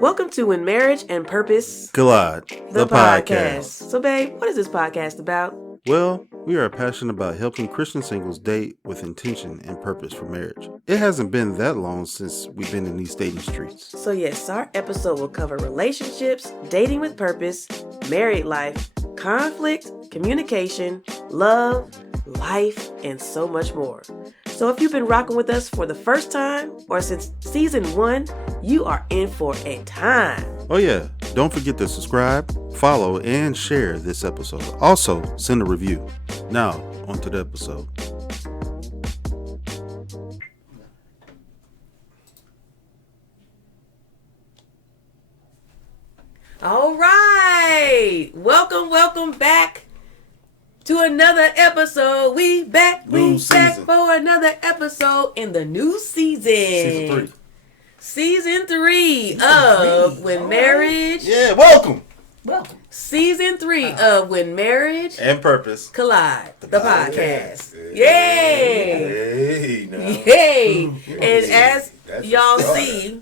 Welcome to When Marriage and Purpose Collide, the podcast. So, babe, what is this podcast about? Well, we are passionate about helping Christian singles date with intention and purpose for marriage. It hasn't been that long since we've been in these dating streets. So, yes, our episode will cover relationships, dating with purpose, married life, conflict, communication, love, life, and so much more. So if you've been rocking with us for the first time or since season 1, you are in for a time. Oh yeah, don't forget to subscribe, follow, and share this episode. Also, send a review. Now, on to the episode. All right. Welcome back to another episode. We back for another episode in the new season. Season 3 of When Marriage. Yeah, welcome. Season 3 of When Marriage and Purpose Collide, the podcast. Yay! Yay! And as y'all see,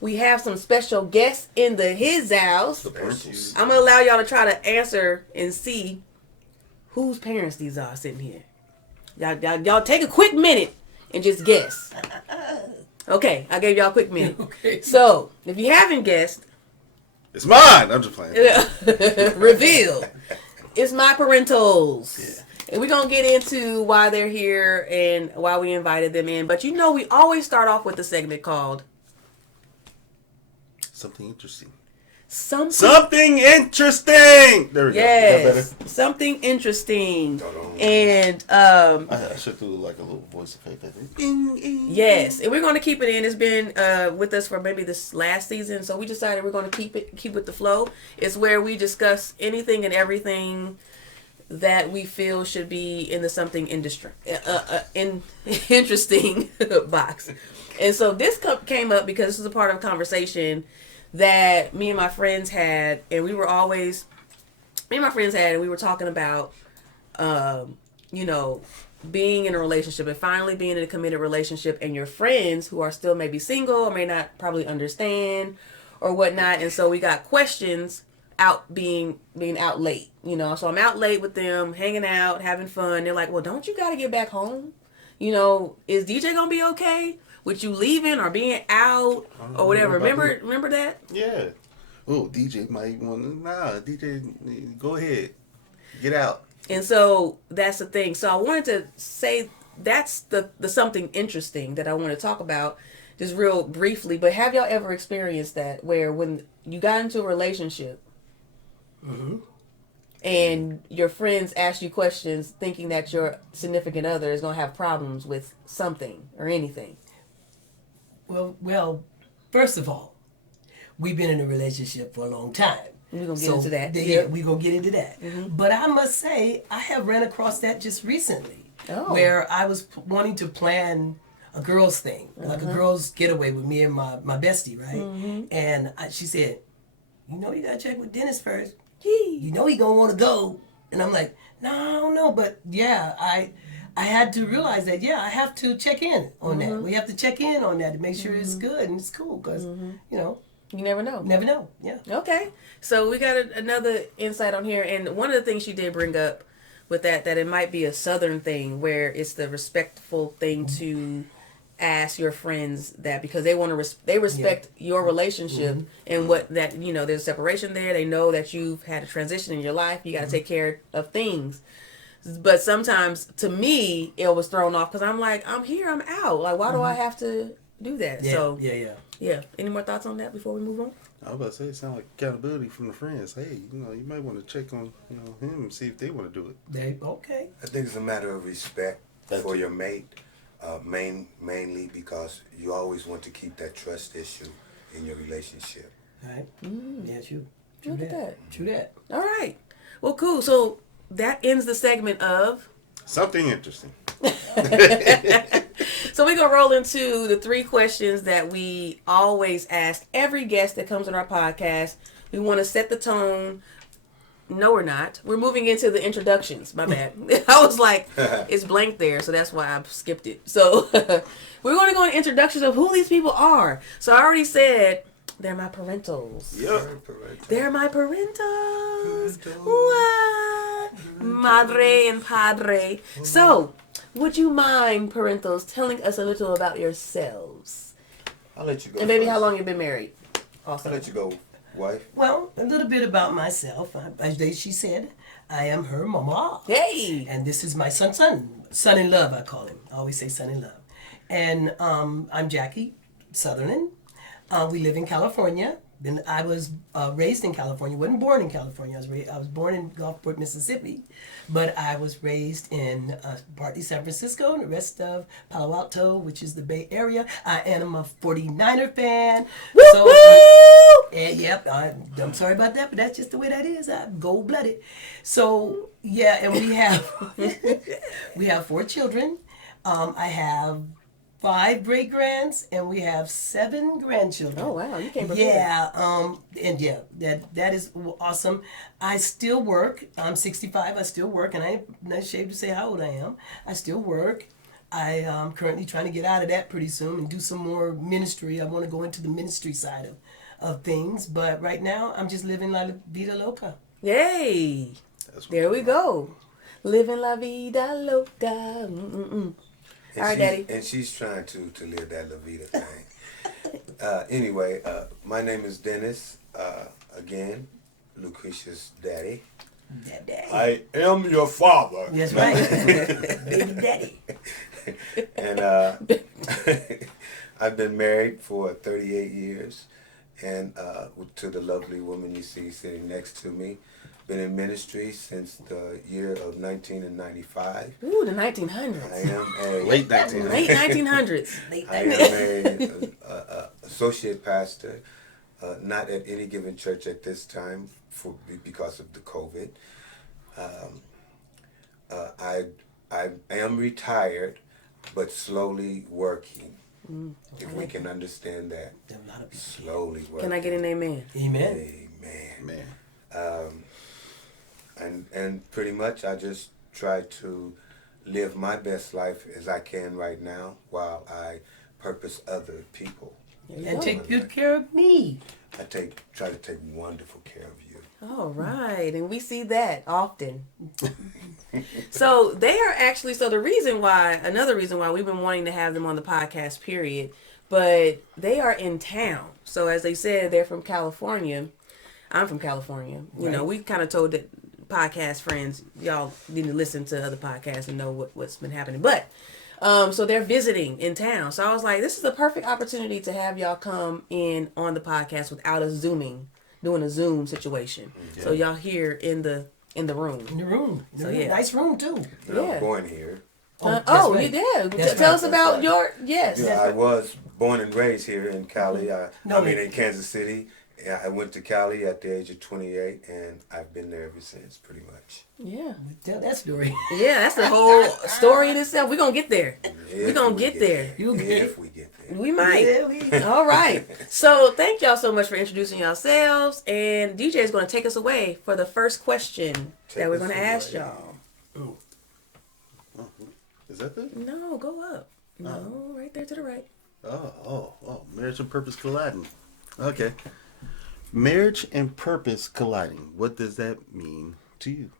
we have some special guests in his house. I'm gonna allow y'all to try to answer and see whose parents these are sitting here. Y'all take a quick minute and just guess. Okay, I gave y'all a quick minute. Okay. So, if you haven't guessed, it's mine. I'm just playing. Reveal. It's my parentals. Yeah. And we're going to get into why they're here and why we invited them in. But we always start off with a segment called Something Interesting. Something interesting. There we go. Yes, something interesting. And I should do like a little voice effect. Yes, and we're going to keep it in. It's been with us for maybe this last season, so we decided we're going to keep with the flow. It's where we discuss anything and everything that we feel should be in the something interesting box. And so this came up because this is a part of a conversation that me and my friends had, and we were talking about, being in a relationship and finally being in a committed relationship, and your friends who are still maybe single or may not probably understand or whatnot. And so we got questions out being out late, so I'm out late with them, hanging out, having fun. They're like, well, don't you got to get back home? Is DJ going to be okay with you leaving or being out or whatever? Remember that? Yeah. Oh, DJ might want to. Nah, DJ, go ahead. Get out. And so that's the thing. So I wanted to say that's the something interesting that I want to talk about just real briefly. But have y'all ever experienced that where when you got into a relationship and your friends ask you questions thinking that your significant other is going to have problems with something or anything? Well, first of all, we've been in a relationship for a long time. We're going to get into that. Yeah, we're going to get into that. Mm-hmm. But I must say, I have ran across that just recently, where I was wanting to plan a girls' thing, like a girls' getaway with me and my bestie, right? Mm-hmm. And she said, you got to check with Dennis first. You know he going to want to go. And I'm like, no, but yeah, I had to realize that, I have to check in on that. We have to check in on that to make sure it's good and it's cool because, you never know. Never know, yeah. Okay. So we got another insight on here. And one of the things she did bring up with that it might be a Southern thing where it's the respectful thing to ask your friends that because they want to they respect your relationship and what that, there's separation there. They know that you've had a transition in your life. You got to take care of things. But sometimes, to me, it was thrown off because I'm like, I'm here, I'm out. Like, why do I have to do that? Yeah. Any more thoughts on that before we move on? I was about to say, it sounds like accountability from the friends. Hey, you might want to check on him and see if they want to do it. Okay. I think it's a matter of respect for your mate, mainly because you always want to keep that trust issue in your relationship. Right. Yeah, true. Look at that. True that. All right. Well, cool. So that ends the segment of Something Interesting. So we're going to roll into the 3 questions that we always ask every guest that comes on our podcast. We want to set the tone. No, we're not. We're moving into the introductions. My bad. I was like, it's blank there, so that's why I skipped it. So we're going to go into introductions of who these people are. So I already said They're my parentals. Yep. They're my parentals. What? Madre and padre. So, would you mind, parentals, telling us a little about yourselves? I'll let you go. And maybe first. how long you've been married. I'll Also. let you go, wife. Well, a little bit about myself. As she said, I am her mama. Hey. And this is my son in love, I call him. I always say son in love. And I'm Jackie Sutherlin. We live in California. Then I was raised in California. wasn't born in California. I was born in Gulfport, Mississippi, but I was raised in partly San Francisco and the rest of Palo Alto, which is the Bay Area. I am a 49er fan. Yep, I'm sorry about that, but that's just the way that is. I'm gold-blooded. So yeah, and we have 4 children. I have 5 great-grands, and we have 7 grandchildren. Oh, wow. You came prepared. Yeah, and yeah, that is awesome. I still work. I'm 65. I still work, and I ain't not ashamed to say how old I am. I still work. I am currently trying to get out of that pretty soon and do some more ministry. I want to go into the ministry side of things, but right now, I'm just living la vida loca. Yay. There we go. Living la vida loca. All right, Daddy. And she's trying to live that La Vida thing. Anyway, my name is Dennis. Again, Lucretia's daddy. Daddy. I am your father. That's right. Baby daddy. And I've been married for 38 years, and to the lovely woman you see sitting next to me. Been in ministry since the year of 1995. Ooh, the 1900s. I am a Late 1900s. Late 1900s. I am a associate pastor, not at any given church at this time because of the COVID. I am retired, but slowly working. If we can understand that, slowly working. Can I get an amen? Amen. Amen. And pretty much I just try to live my best life as I can right now while I purpose other people. And take good care of me. I try to take wonderful care of you. All right, and we see that often. So they are actually, another reason why we've been wanting to have them on the podcast, period, but they are in town. So as they said, they're from California. I'm from California. You know, we kind of told that podcast friends, y'all need to listen to other podcasts and know what's been happening. But so they're visiting in town. So I was like, this is the perfect opportunity to have y'all come in on the podcast without us doing a Zoom situation. Yeah. So y'all here in the room. In the room. So yeah, nice room too. I was born here. Right. You did. Tell us about your Yeah, I was born and raised here in Cali. In Kansas City. I went to Cali at the age of 28, and I've been there ever since, pretty much. Yeah. Tell that story. Yeah, that's the whole story in itself. We're going to get there. We're going to get there. If we get there. We might. Yeah, All right. So thank y'all so much for introducing yourselves. And DJ is going to take us away for the first question that we're going to ask y'all. Oh. Is that it? No, go up. No, right there to the right. Oh. Marriage and purpose colliding. Okay. Marriage and purpose colliding. What does that mean to you?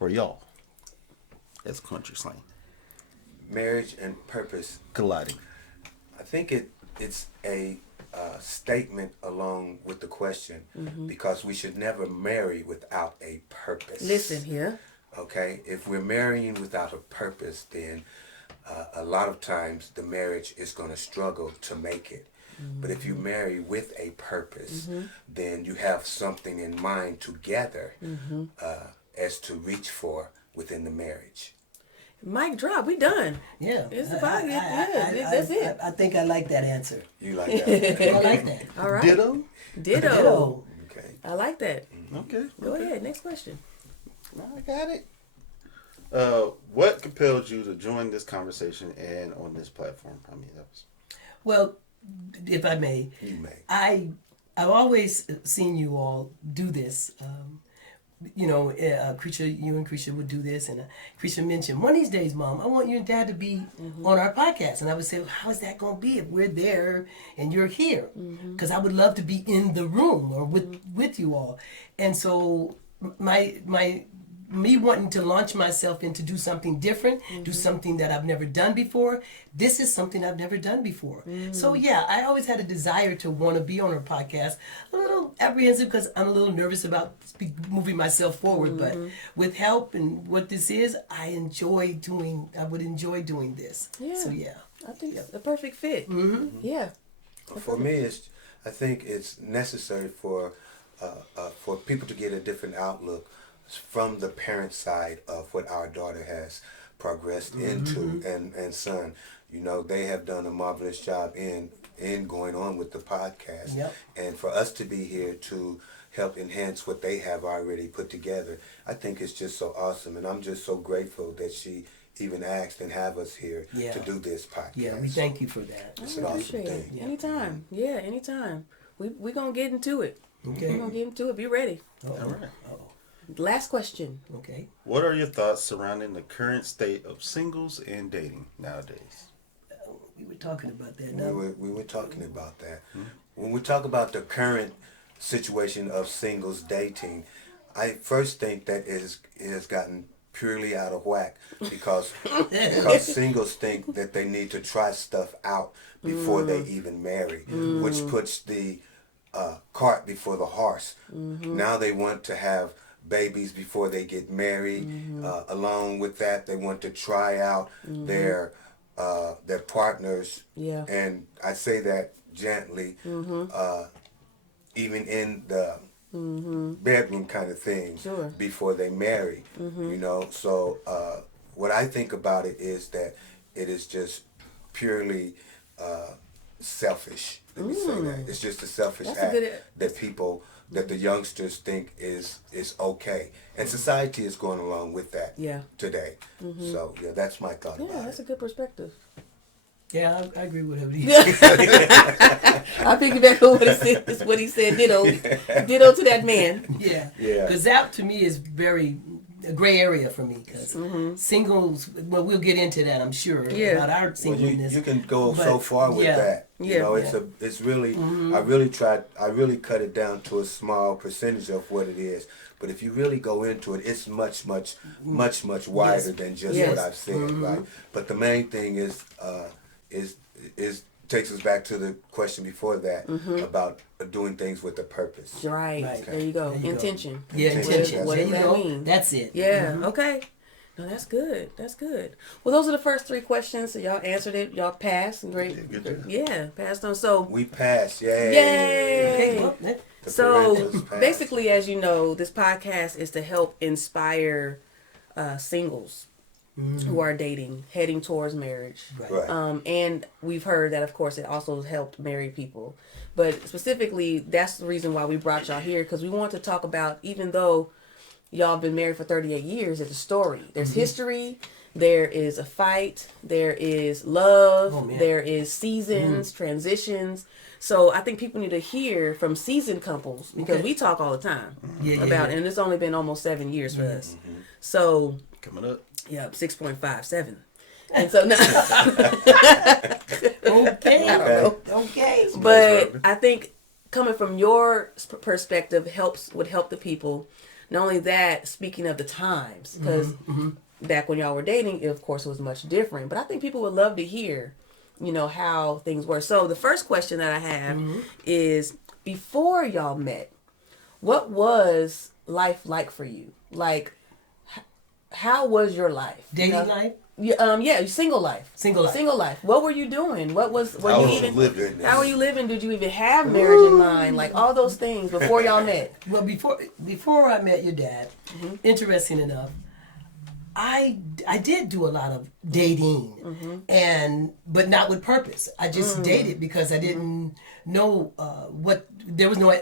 Or y'all? That's country slang. Marriage and purpose colliding. I think it's a statement along with the question, because we should never marry without a purpose. Listen here. Okay? If we're marrying without a purpose, then a lot of times the marriage is going to struggle to make it. But if you marry with a purpose, then you have something in mind together as to reach for within the marriage. Mic drop. We done. Yeah. It's about that's it. I think I like that answer. You like that? I like that. All right. Ditto. Okay. I like that. Okay. Go ahead. Next question. I got it. What compelled you to join this conversation and on this platform? Well, if I may, You may. I've always seen you all do this. Creature, you and Creature would do this, and Creature mentioned, one of these days, Mom, I want you and Dad to be on our podcast. And I would say, well, how is that going to be if we're there and you're here? Because I would love to be in the room or with you all. And so me wanting to launch myself into do something different, do something that I've never done before. This is something I've never done before. So yeah, I always had a desire to want to be on her podcast. A little apprehensive because I'm a little nervous about moving myself forward, but with help and what this is, I would enjoy doing this. Yeah. So yeah. I think it's a perfect fit. Yeah. For me, I think it's necessary for people to get a different outlook from the parent side of what our daughter has progressed into, and son, they have done a marvelous job in going on with the podcast. Yep. And for us to be here to help enhance what they have already put together, I think it's just so awesome, and I'm just so grateful that she even asked and have us here to do this podcast. Yeah, we thank you for that. It's an awesome thing. Yeah. Anytime. Yeah, anytime. We're going to get into it. Okay. We're going to get into it. Be ready. All right. Last question. Okay. What are your thoughts surrounding the current state of singles and dating nowadays? We were talking about that. We were talking about that. When we talk about the current situation of singles dating, I first think that it has gotten purely out of whack because singles think that they need to try stuff out before they even marry, which puts the cart before the horse. Now they want to have babies before they get married. Along with that, they want to try out their partners. Yeah. And I say that gently, even in the bedroom kind of thing, Sure. before they marry. So what I think about it is that it is just purely selfish. Let me say that. It's just a selfish That's a act good- that the youngsters think is okay. And society is going along with that today. So, yeah, that's my thought Yeah, about that's it. a good perspective. Yeah, I agree with him. I piggyback on what he said. Ditto to that man. Yeah. Yeah. Because that to me is a gray area for me. Because singles, well, we'll get into that, I'm sure, about our Well, singleness. you can go so But, far with that. Yeah. It's really, I really cut it down to a small percentage of what it is. But if you really go into it, it's much wider than just what I've said, right? But the main thing is takes us back to the question before that about doing things with a purpose. Right. Right. There you go. There you go. Intention. Yeah, intention. What There does you that go. mean? That's it. Yeah. Okay. No, that's good. That's good. Well, those are the first 3 questions. So y'all answered it. Y'all passed. Great. Good job. Yeah, passed on. So We passed, yay! Yay! Okay, well, The So parentals passed. basically, as you know, this podcast is to help inspire singles who are dating, heading towards marriage. Right. And we've heard that, of course, it also helped married people. But specifically, that's the reason why we brought y'all here, because we want to talk about, even though y'all been married for 38 years, there's a story. There's history. There is a fight. There is love. Oh, man. There is seasons, transitions. So I think people need to hear from seasoned couples, because we talk all the time about, and it's only been almost 7 years for us. So Coming up. yeah, 6.57. And so now, Okay. I don't know. Okay. But I think coming from your perspective would help the people. Not only that, speaking of the times, because back when y'all were dating, of course, it was much different. But I think people would love to hear, how things were. So the first question that I have is, before y'all met, what was life like for you? Like, how was your life? Dating life? Yeah, single life. Single life. Single life. What were you doing? What was? Were How you was even? living? How were you living? Did you even have marriage in mind? Like all those things before y'all met. Well, before I met your dad, interesting enough, I did do a lot of dating, but not with purpose. I just dated because I didn't know what there was no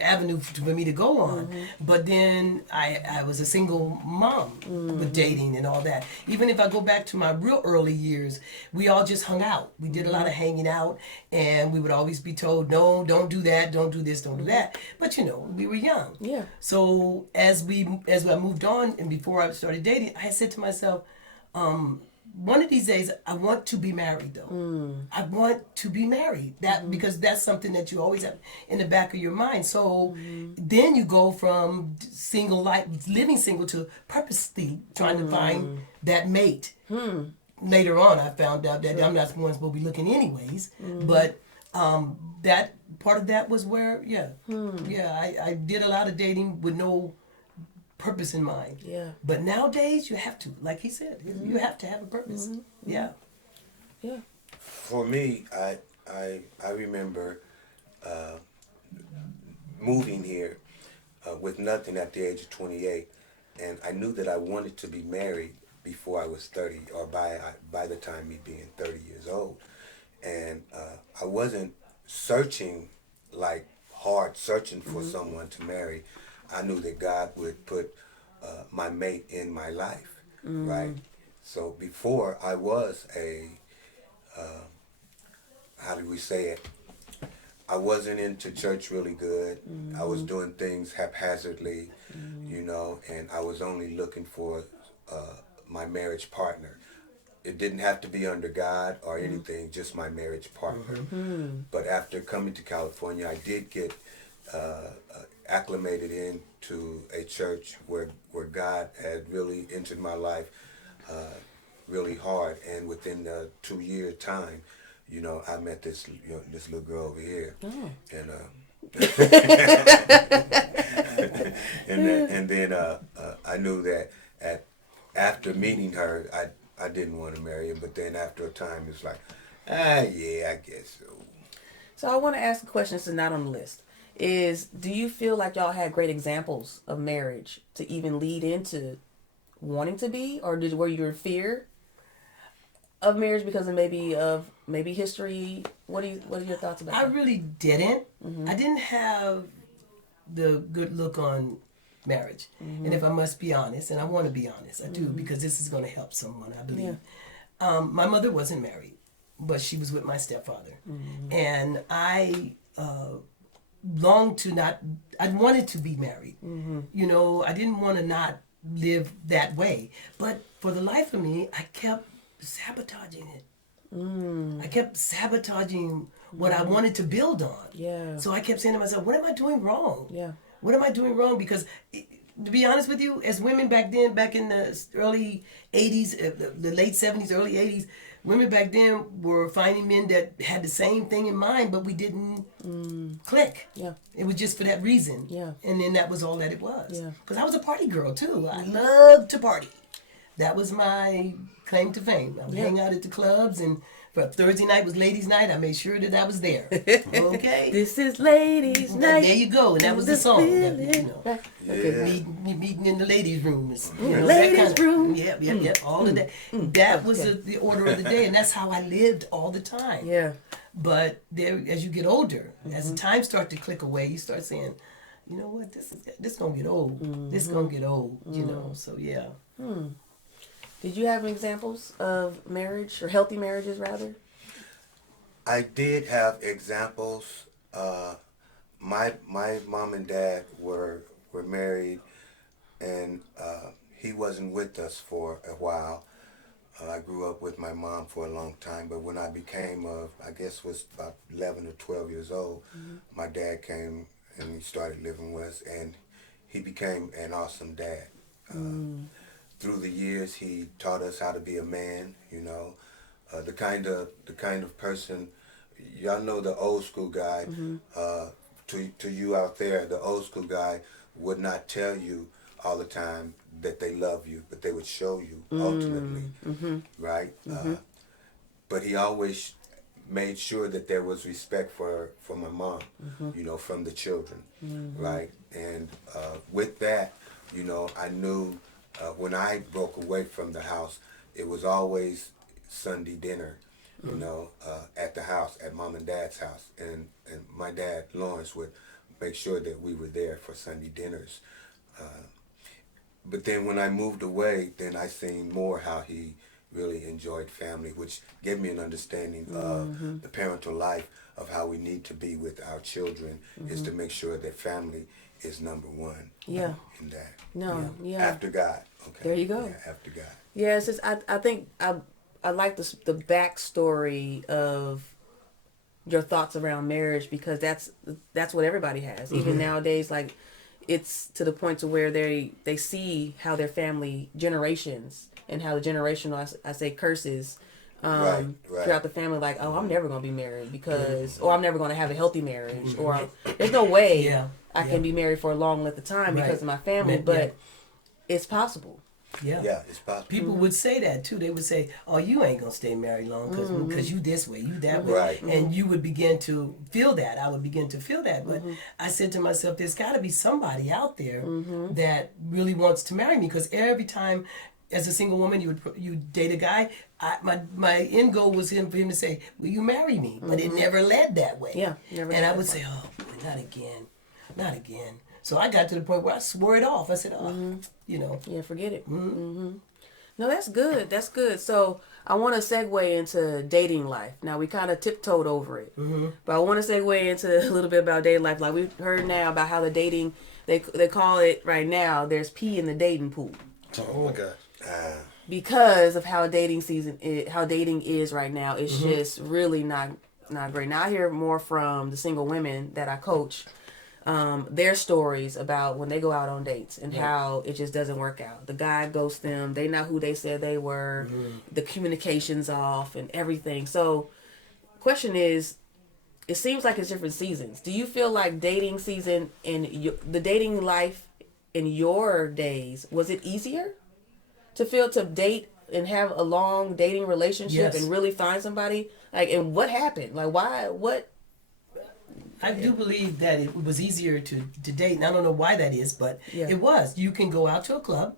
avenue for me to go on. But then I was a single mom with dating and all that. Even if I go back to my real early years, we all just hung out. We did a lot of hanging out, and we would always be told, no, don't do that, don't do this, don't do that. But we were young. Yeah. So as I moved on and before I started dating, I said to myself, one of these days I want to be married though. I want to be married. Because that's something that you always have in the back of your mind. So then you go from single life, living single, to purposely trying to find that mate. Later on I found out that I'm not the one supposed to be looking anyways. But that part of that was where I did a lot of dating with no purpose in mind. Yeah. But nowadays you have to, like he said, you have to have a purpose. Yeah. Yeah. For me, I remember moving here with nothing at the age of 28, and I knew that I wanted to be married before I was 30, or by the time me being 30 years old. And I wasn't searching, like hard searching for someone to marry. I knew that God would put my mate in my life, right? So before I was how do we say it? I wasn't into church really good. I was doing things haphazardly, and I was only looking for my marriage partner. It didn't have to be under God or anything, just my marriage partner. But after coming to California, I did get acclimated into a church where God had really entered my life really hard, and within a 2-year time, I met this this little girl over here, and and then I knew that after meeting her, I didn't want to marry her, but then after a time, it's like, yeah, I guess so. So I want to ask a question that's not on the list. Do you feel like y'all had great examples of marriage to even lead into wanting to be, or were you in fear of marriage because of maybe history? What are your thoughts about I that? really didn't. I didn't have the good look on marriage. And if I must be honest, and I want to be honest, I do, because this is going to help someone, I believe. My mother wasn't married, but she was with my stepfather. And I I wanted to be married. I didn't want to not live that way. But for the life of me, I kept sabotaging it. I kept sabotaging what I wanted to build on. Yeah. So I kept saying to myself, what am I doing wrong? Yeah. What am I doing wrong? Because to be honest with you, as women back then, back in the early 80s, the late 70s, early 80s, women back then were finding men that had the same thing in mind, but we didn't click. Yeah. It was just for that reason. Yeah. And then that was all that it was. Yeah. Because I was a party girl, too. I loved to party. That was my claim to fame. I would hang out at the clubs, and for Thursday night was ladies' night. I made sure that I was there. Okay? This is ladies' night. There you go. And that was the song. Okay. Meeting in the ladies' room. Ladies' room. Yeah. All of that. That was the order of the day, and that's how I lived all the time. Yeah. But there, as you get older, as the time starts to click away, you start saying, you know what, this gonna get old. This gonna get old. So yeah. Did you have examples of marriage, or healthy marriages rather? I did have examples. My mom and dad were married, and he wasn't with us for a while. I grew up with my mom for a long time, but when I became, I guess was about 11 or 12 years old, my dad came and he started living with us, and he became an awesome dad. Through the years, he taught us how to be a man. The kind of person, y'all know the old school guy. To you out there, the old school guy would not tell you all the time that they love you, but they would show you ultimately, right? But he always made sure that there was respect for my mom, from the children, right? And with that, I knew when I broke away from the house, it was always Sunday dinner, you know, at the house, at mom and dad's house. And my dad, Lawrence, would make sure that we were there for Sunday dinners. But then when I moved away, then I seen more how he really enjoyed family, which gave me an understanding of the parental life, of how we need to be with our children, is to make sure that family is number one. Yeah. In that. No, yeah. After God. Okay. There you go. Yeah, after God. Yeah, it's just, I think I like the backstory of your thoughts around marriage, because that's what everybody has. Even nowadays, like, it's to the point to where they see how their family generations and how the generational I say curses Right. throughout the family, like, oh, I'm never gonna be married because, or I'm never gonna have a healthy marriage, or there's no way I can be married for a long length of time because of my family, but it's possible. Yeah. Yeah, it's possible. People would say that too. They would say, "Oh, you ain't gonna stay married long because you this way, you that way," Right. and you would begin to feel that. I would begin to feel that. But I said to myself, "There's got to be somebody out there that really wants to marry me." Because every time, as a single woman, you date a guy. My end goal was for him to say, "Will you marry me?" But it never led that way. Yeah, never. And I would say, "Oh, boy, not again, not again." So I got to the point where I swore it off. I said, "Oh, you know." Yeah, forget it. No, that's good. That's good. So I want to segue into dating life. Now, we kind of tiptoed over it, but I want to segue into a little bit about dating life. Like, we've heard now about how the dating, they call it right now, there's pee in the dating pool. Oh my gosh. Because of how dating how dating is right now. It's just really not great. Now, I hear more from the single women that I coach, their stories about when they go out on dates and how it just doesn't work out. The guy ghosts them. They not who they said they were. The communication's off and everything. So, question is, it seems like it's different seasons. Do you feel like dating season in the dating life in your days, was it easier to date and have a long dating relationship and really find somebody? Like, and what happened? Like, why? What? I do believe that it was easier to date, and I don't know why that is, but it was. You can go out to a club.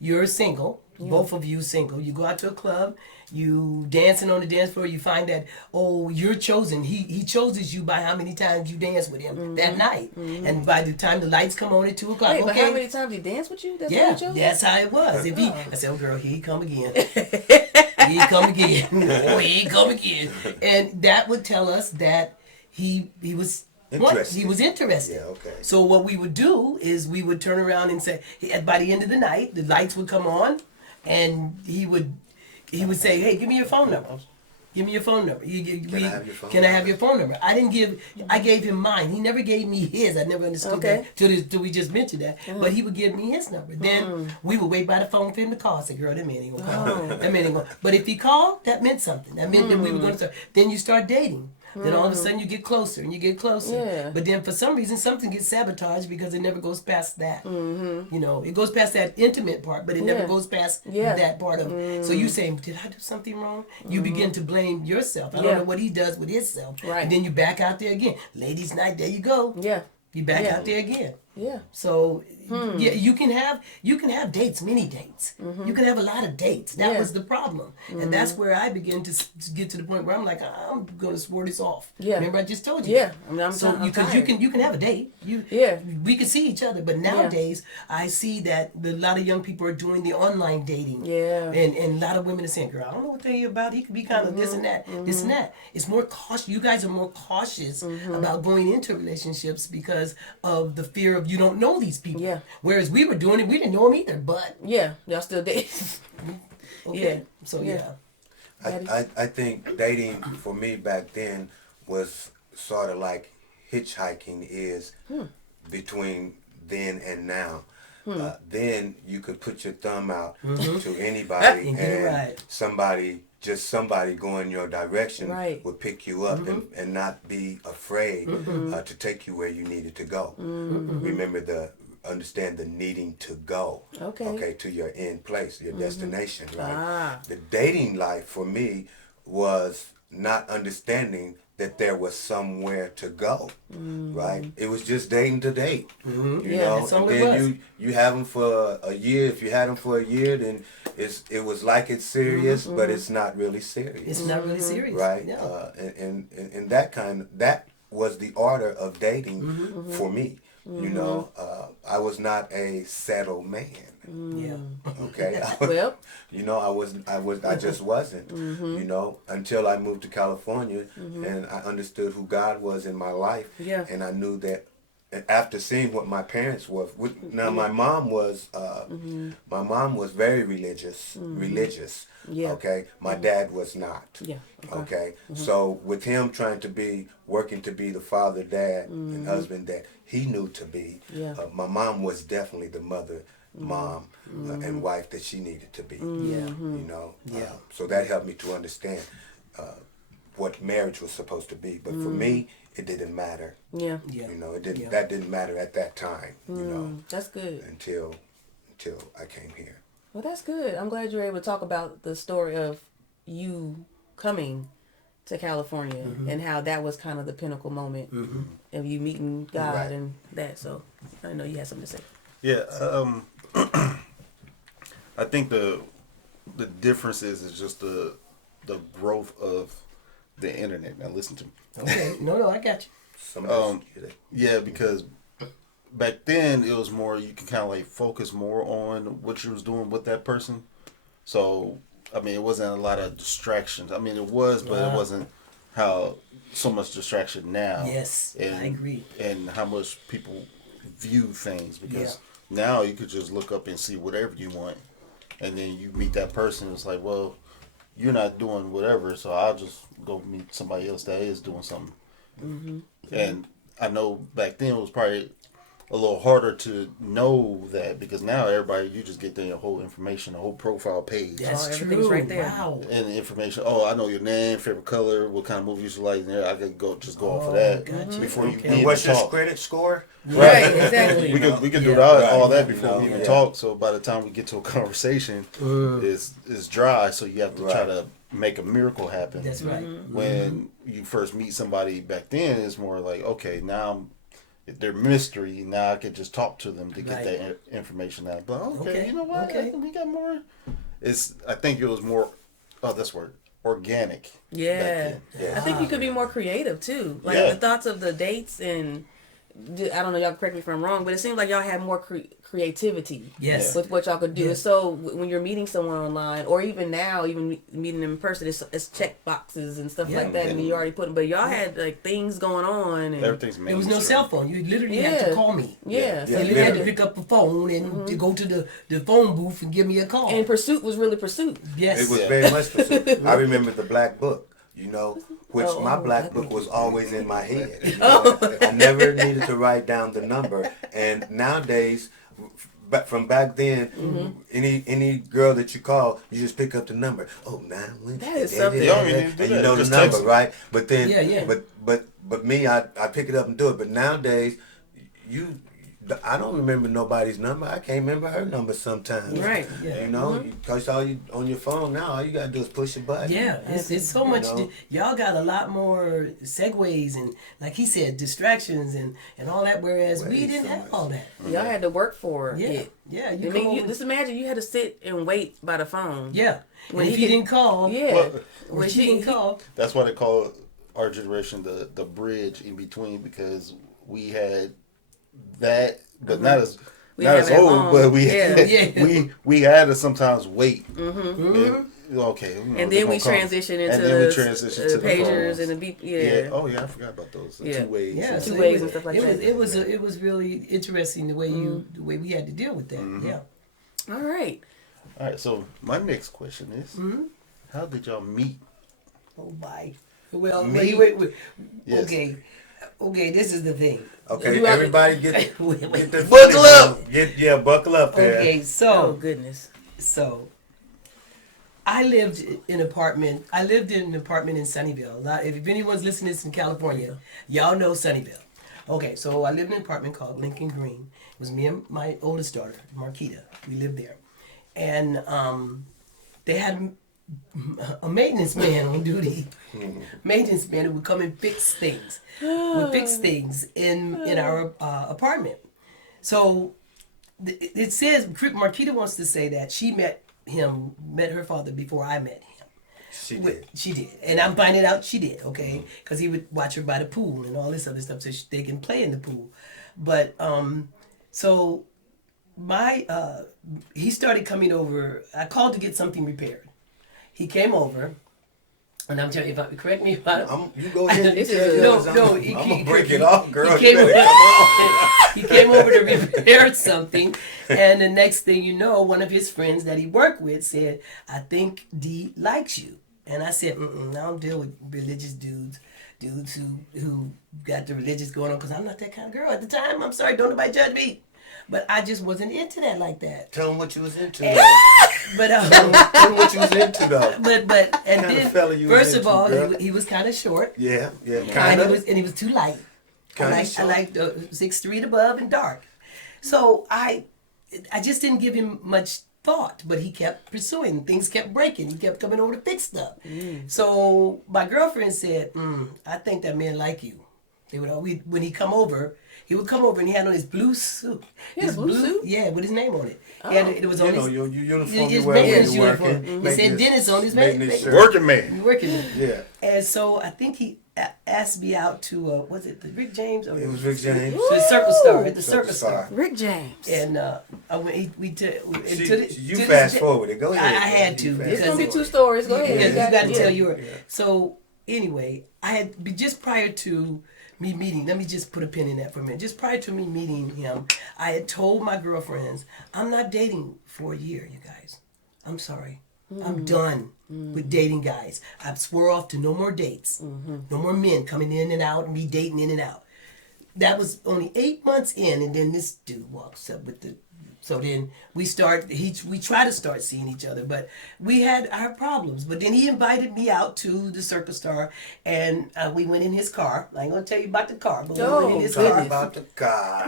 You're single. Both of you single. You go out to a club. You dancing on the dance floor. You find that, oh, you're chosen. He chooses you by how many times you dance with him that night. And by the time the lights come on at 2 o'clock, Wait, okay. but how many times he danced with you? That's what he chose? That's how it was. If I said, oh girl, here he come again. Here he come again. Oh, here he come again. And that would tell us that he was Interested. He was interested. Yeah, okay. So what we would do is we would turn around and say, by the end of the night, the lights would come on, and he would say, "Hey, give me your phone number. Give me your phone number. Can I have your phone Can I number? have your phone number?" I gave him mine. He never gave me his. I never understood that till we just mentioned that. But he would give me his number. Then we would wait by the phone for him to call. I said, "Girl, that man ain't gonna call. That man ain't gonna." But if he called, that meant something. That meant that we were going to start. Then you start dating. Then all of a sudden you get closer and you get closer. Yeah. But then for some reason something gets sabotaged because it never goes past that. You know, it goes past that intimate part, but it never goes past that part of it. So you say, did I do something wrong? You begin to blame yourself. I don't know what he does with himself. Right. And then you back out there again. Ladies' night, there you go. Yeah. You back out there again. Yeah. So yeah, you can have dates, many dates. You can have a lot of dates. That was the problem, and that's where I begin to get to the point where I'm like, I'm gonna swear this off. Yeah. Remember I just told you. Yeah. I mean, I'm because you tired. can have a date. We can see each other, but nowadays I see that a lot of young people are doing the online dating. Yeah. And a lot of women are saying, "Girl, I don't know what they're about. He could be kind of this and that, this and that." It's more cautious. You guys are more cautious about going into relationships because of the fear of you don't know these people. Yeah. Whereas we were doing it, we didn't know them either. But Yeah. Y'all still dating. okay. Yeah. So Yeah. I think dating for me back then was sort of like hitchhiking is between then and now. Then you could put your thumb out to anybody And get it and right. somebody going your direction Right. would pick you up and not be afraid to take you where you needed to go. Remember understand the needing to go. Okay. To your end place, your destination, right? Ah. The dating life for me was not understanding that there was somewhere to go, right? It was just dating to date, you Yeah, know. that's all And it then was. you have them for a year. If you had them for a year, then it was like it's serious, but it's not really serious. It's not really serious. Right? Yeah. And that was the order of dating for me. You know, I was not a settled man. Yeah. Okay. Well, You know, I just wasn't. You know, until I moved to California and I understood who God was in my life. Yeah. And I knew that after seeing what my parents were. Now my mom was very religious. Yeah. Okay. My dad was not. yeah. Okay. So with him trying to be working to be the father, dad, and husband that he knew to be, Yeah. my mom was definitely the mother, mom, and wife that she needed to be. Yeah. You know. Yeah. So that helped me to understand what marriage was supposed to be. But for me, it didn't matter. Yeah. Yeah. You know, it didn't. Yeah. That didn't matter at that time. You know, That's good. until I came here. Well, that's good. I'm glad you were able to talk about the story of you coming to California and how that was kind of the pinnacle moment of you meeting God Right. and that. So I know you had something to say. Yeah, I think the difference is just the growth of the internet. Now listen to me. Okay. No, I got you. Somebody get it. Yeah, because back then it was more you can kind of like focus more on what you was doing with that person. So I mean, it wasn't a lot of distractions. I mean, it was, but it wasn't how so much distraction now. Yes, I agree. And how much people view things because now you could just look up and see whatever you want, and then you meet that person. It's like, well, you're not doing whatever, so I'll just go meet somebody else that is doing something. And I know back then it was probably a little harder to know that because now everybody, you just get their whole information, the whole profile page. That's everything's true. right there. Wow. And the information, oh, I know your name, favorite color, what kind of movies you like, and there I could go off of that gotcha. before you Okay. even What's your talk. credit score? Right. Exactly. We can do Yeah. all that Right. before we even Yeah. talk. So by the time we get to a conversation, it's dry. So you have to try Right. to make a miracle happen. That's right. When you first meet somebody back then, it's more like, okay, now they're mystery. Now I can just talk to them to get Right. that information out. But okay, Okay, you know what? okay. We got more. I think it was more. Oh, that's word. Organic. back Yeah. then. Yeah. I think you could be more creative too. Like Yeah. the thoughts of the dates and I don't know, y'all correct me if I'm wrong, but it seems like y'all had more creativity Yes. with what y'all could do. Yeah. And so when you're meeting someone online, or even now, even meeting them in person, it's check boxes and stuff Yeah. like that, and you already put them. But y'all had like things going on, and Everything's There was no mainstream. cell phone. You literally had to Yeah. call me. yeah, so You you literally had had to to, pick up the phone and to go to the phone booth and give me a call. and pursuit was really pursuit. Yes. It was Yeah. very much pursuit. I remember the black book, you know, which my Oh, black book was always in my head. You know? I never needed to write down the number. And nowadays, but from back then, any girl that you call, you just pick up the number. Oh, 9 That is something. You don't even need to do and you that. know the Just number, text it. right? But then, Yeah. but me, I pick it up and do it. But nowadays, I don't remember nobody's number. I can't remember her number sometimes. Right. Yeah. You know, because all you on your phone now, all you gotta do is push a button. Yeah, it's so much. know? Y'all got a lot more segues and, like he said, distractions and all that. Whereas we Way didn't so have much. all that. Y'all had to work for Yeah, it. yeah. I You mean, come you, over- just imagine you had to sit and wait by the phone. yeah. When And if he you could- didn't call, Yeah. Well, or When she he- didn't call, That's why they call our generation the bridge in between because we had that, but not as We not have as it old, long. but we Yeah. Yeah. we had to sometimes wait. And, okay, you know, And they then we gonna come. transition into And then we the transition to the pagers phones. and the beep. Yeah. Yeah. Oh yeah, I forgot about those. The Yeah. two ways. yeah, Two so ways it was, and stuff like it that. Was it was really interesting the way the way we had to deal with that. Yeah. All right. All right. So my next question is, how did y'all meet? Oh my. Well, Me? wait. Yes. Okay. This is the thing. Okay, You are- everybody get Wait. their Buckle funny up! bone. Buckle up there. Okay, Oh so goodness. I lived in an apartment. I lived in an apartment in Sunnyvale. Now, if anyone's listening to this in California, y'all know Sunnyvale. Okay, so I lived in an apartment called Lincoln Green. It was me and my oldest daughter, Marquita. We lived there, and they had a maintenance man on duty. Maintenance man who would come and fix things. Would fix things in our apartment. So it says Marquita wants to say that she met met her father before I met him. She did. She did, and I'm finding out she did. Okay, because he would watch her by the pool and all this other stuff, so they can play in the pool. But so my he started coming over. I called to get something repaired. He came over, and I'm telling you, correct me if You go ahead. This is no, I'm gonna break it off, girl. He came, You over, better come on. he came over to repair something, and the next thing you know, one of his friends that he worked with said, "I think Dee likes you." And I said, I don't deal with religious dudes who got the religious going on, because I'm not that kind of girl at the time. I'm sorry, don't nobody judge me. But I just wasn't into that like that. Tell him what you was into. But Tell him what you was into, though. but and Kind of then fella you was first of into, all, girl? he was kind of short. Yeah, And kind of. he was too light. Kinda I short. liked 6'3" and above and dark. So I just didn't give him much thought, but he kept pursuing. Things kept breaking. He kept coming over to fix stuff. So my girlfriend said, "I think that men like you." They would always, when he would come over and he had on his blue suit. Yeah, His blue suit? Yeah, with his name on it. He had, it was on his your uniform his you wear when maintenance you're uniform. working. It said Dennis on his maintenance shirt. Working man. working. Yeah. And so I think he asked me out to was it the Rick James or It was Rick James. to the Circle Star at the Circle Circle Star. Star. Rick James. And I went. You fast forward it. Go I ahead. had to, You fast It's gonna be because- 2 stories. Go ahead. Because you got to Yeah. tell yours. So anyway, I had just prior to me meeting. Let me just put a pin in that for a minute. Just prior to me meeting him, I had told my girlfriends, "I'm not dating for a year, you guys. I'm sorry. I'm done with dating guys. I swore off to no more dates, no more men coming in and out, and me dating in and out." That was only 8 months in, and then this dude walks up with the. So then we try to start seeing each other, but we had our problems. But then he invited me out to the Circle Star, and we went in his car. I ain't gonna tell you about the car, but we went in his Talk car. about the God.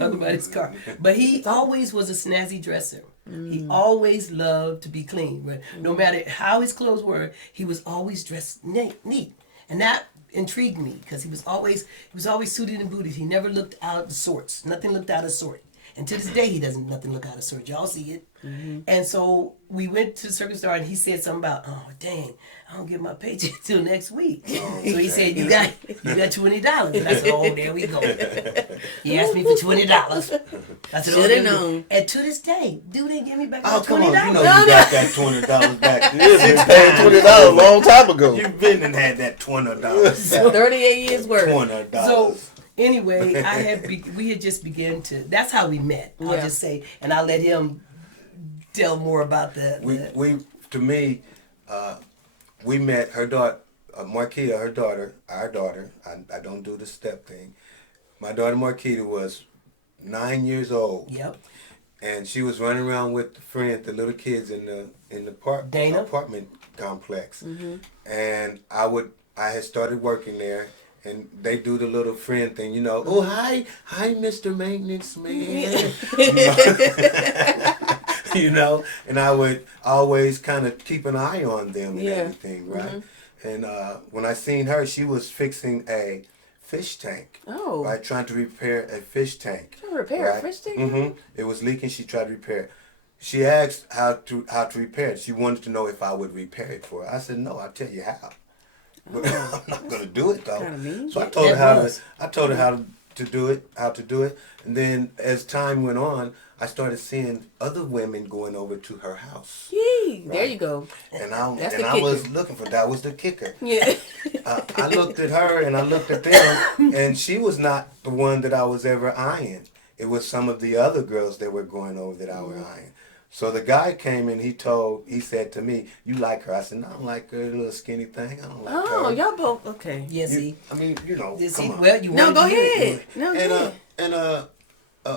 Talk about his car. But he always was a snazzy dresser. He always loved to be clean. But no matter how his clothes were, he was always dressed neat. And that intrigued me, because he was always suited and booted. He never looked out of sorts. Nothing looked out of sort. And to this day, he doesn't nothing look out of sort. Y'all see it. And so we went to the Circle Star, and he said something about, "Oh dang, I don't get my paycheck till next week." So he said, "You got $20." And I said, "Oh, there we go." He asked me for $20. I said, Shoulda there we go. known. And to this day, dude ain't give me back Oh, my come $20. on. You know you got that $20 back. Yeah, been paying $20 a long time ago. You've been and had that $20 back. 38 years worth. $20. So anyway, we had just begun to. That's how we met. I'll Yeah. just say, and I'll let him tell more about We met her daughter, Marquita, our daughter. I don't do the step thing. My daughter Marquita was 9 years old. Yep. And she was running around with the little kids in the Dana? apartment complex. And I had started working there, and they do the little friend thing, you know. "Oh, hi, Mr. Maintenance Man." You know, and I would always kind of keep an eye on them and everything, right? And when I seen her, she was fixing a fish tank. Oh. Right, trying to repair a fish tank. Trying to repair a fish tank? It was leaking. She tried to repair it. She asked how to repair it. She wanted to know if I would repair it for her. I said, "No, I'll tell you how." But I'm not gonna do it though. Kinda mean. So I told her how to do it. And then as time went on, I started seeing other women going over to her house. Yee, there you go. And That's the I was kicker. looking for that was the kicker. Yeah. I looked at her and I looked at them, and she was not the one that I was ever eyeing. It was some of the other girls that were going over that I was eyeing. So the guy came and he said to me, "You like her?" I said, "No, I don't like her, little skinny thing. I don't like her." Oh, y'all both okay. Yeah, see. I mean, you know, See, come on. well, you No, wanted go to hear it. ahead. No, go ahead. And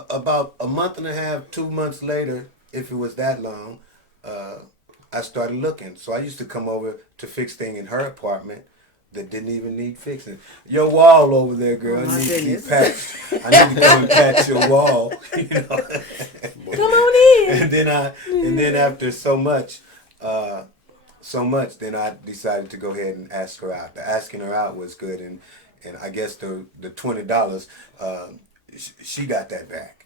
about a month and a half, 2 months later, if it was that long, I started looking. So I used to come over to fix things in her apartment that didn't even need fixing. Your wall over there, girl, Oh, my needs to be goodness. patched. I need to come and patch your wall. You know. Come on in. and then after so much, then I decided to go ahead and ask her out. The asking her out was good, and I guess the $20, she got that back,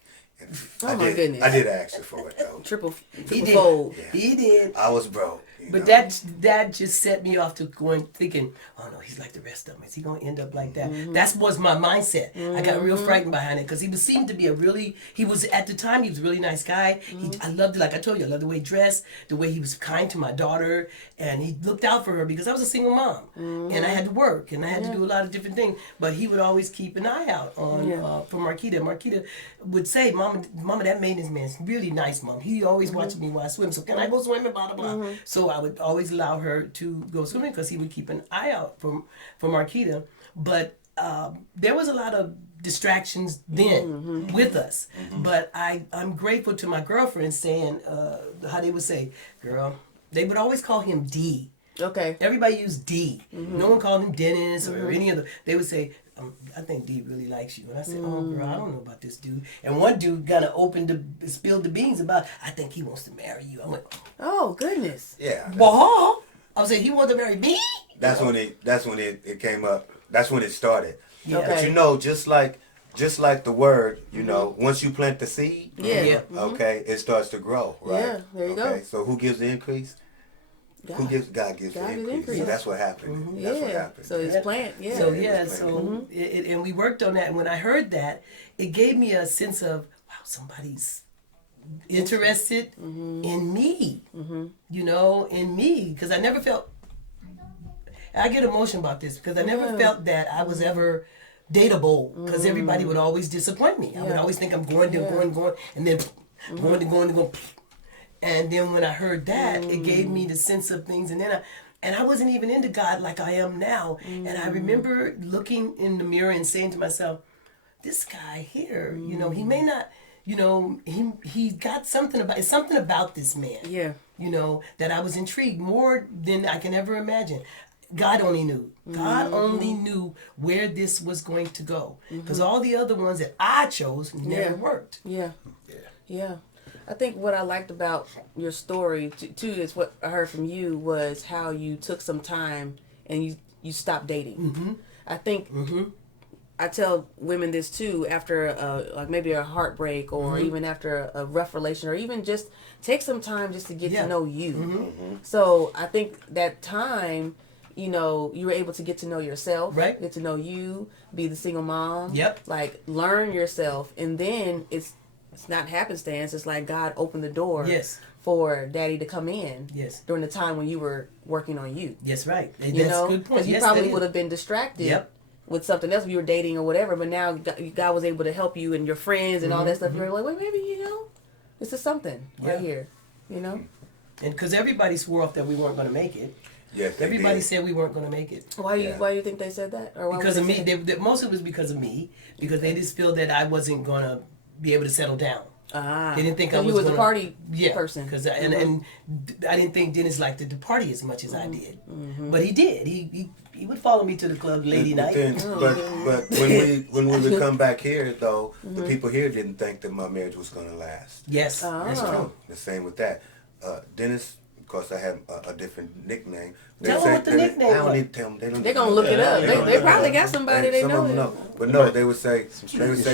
Oh my goodness. I did ask her for it though. Triple He did. fold. Yeah. He did. I was broke. But know. that just set me off to going thinking, oh no, he's like the rest of them. Is he going to end up like that? That was my mindset. I got real frightened behind it because seemed to be he was at the time, he was a really nice guy. I loved it. Like I told you, I loved the way he dressed, the way he was kind to my daughter, and he looked out for her because I was a single mom and I had to work and I had to do a lot of different things. But he would always keep an eye out on for Marquita. Marquita would say, Mama, that maintenance man's really nice, Mom. He always watches me while I swim. So can I go swimming? Blah, blah, blah. So I would always allow her to go swimming because he would keep an eye out for Marquita. But there was a lot of distractions then with us. But I'm grateful to my girlfriend saying, how they would say, girl, they would always call him D. Okay. Everybody used D. No one called him Dennis or any other. They would say, I think D really likes you. And I said, oh, girl, I don't know about this dude. And one dude kind of spilled the beans about, I think he wants to marry you. I went, Oh goodness. Yeah. well, I was saying, he wants to marry me? That's when it came up. That's when it started. Yeah. Okay. But you know, just like the word, you know, once you plant the seed, Yeah. okay, it starts to grow, right? Yeah, there you go. Okay, so who gives the increase? God. God gives God the gives increase. increase. So that's what happened. That's what Yeah. happened. So it's plant. Yeah. So and we worked on that. And when I heard that, it gave me a sense of, wow, somebody's interested in me. You know, in me, because I never felt. I get emotional about this because I never felt that I was ever dateable because everybody would always disappoint me. I would always think I'm going, and then going. And then when I heard that, it gave me the sense of things. And then I wasn't even into God like I am now. And I remember looking in the mirror and saying to myself, this guy here, you know, he may not, you know, he got something about this man. Yeah. You know, that I was intrigued more than I can ever imagine. God only knew. God only knew where this was going to go. Because all the other ones that I chose never worked. Yeah. Yeah. I think what I liked about your story too is what I heard from you was how you took some time and you stopped dating. I think I tell women this too after like maybe a heartbreak or even after a rough relation or even just take some time just to get to know you. So I think that time, you know, you were able to get to know yourself, right? Get to know you, be the single mom, yep. Like learn yourself, and then it's not happenstance. It's like God opened the door, yes, for Daddy to come in, yes, during the time when you were working on you. Yes, right. You That's know, a good point. because you probably would have been distracted. Yep. With something else, if you were dating or whatever, but now God was able to help you and your friends and all that stuff. You're like, wait, maybe, you know, this is something right here, you know? And because everybody swore off that we weren't going to make it. Yes, everybody said we weren't going to make it. Why do you think they said that? Or why because of me. Most of it was because of me. Because they just feel that I wasn't going to be able to settle down. They didn't think I was. You was a party person. Because and I didn't think Dennis liked to party as much as I did. But he did. He would follow me to the club lady night. But when we would come back here though, the people here didn't think that my marriage was going to last. Yes, that's true. The same with that. Dennis, of course, I have a different nickname. Tell them what the nickname was. I don't need to tell them. They're gonna look it up. They probably got somebody they know. Know. But no, they would say,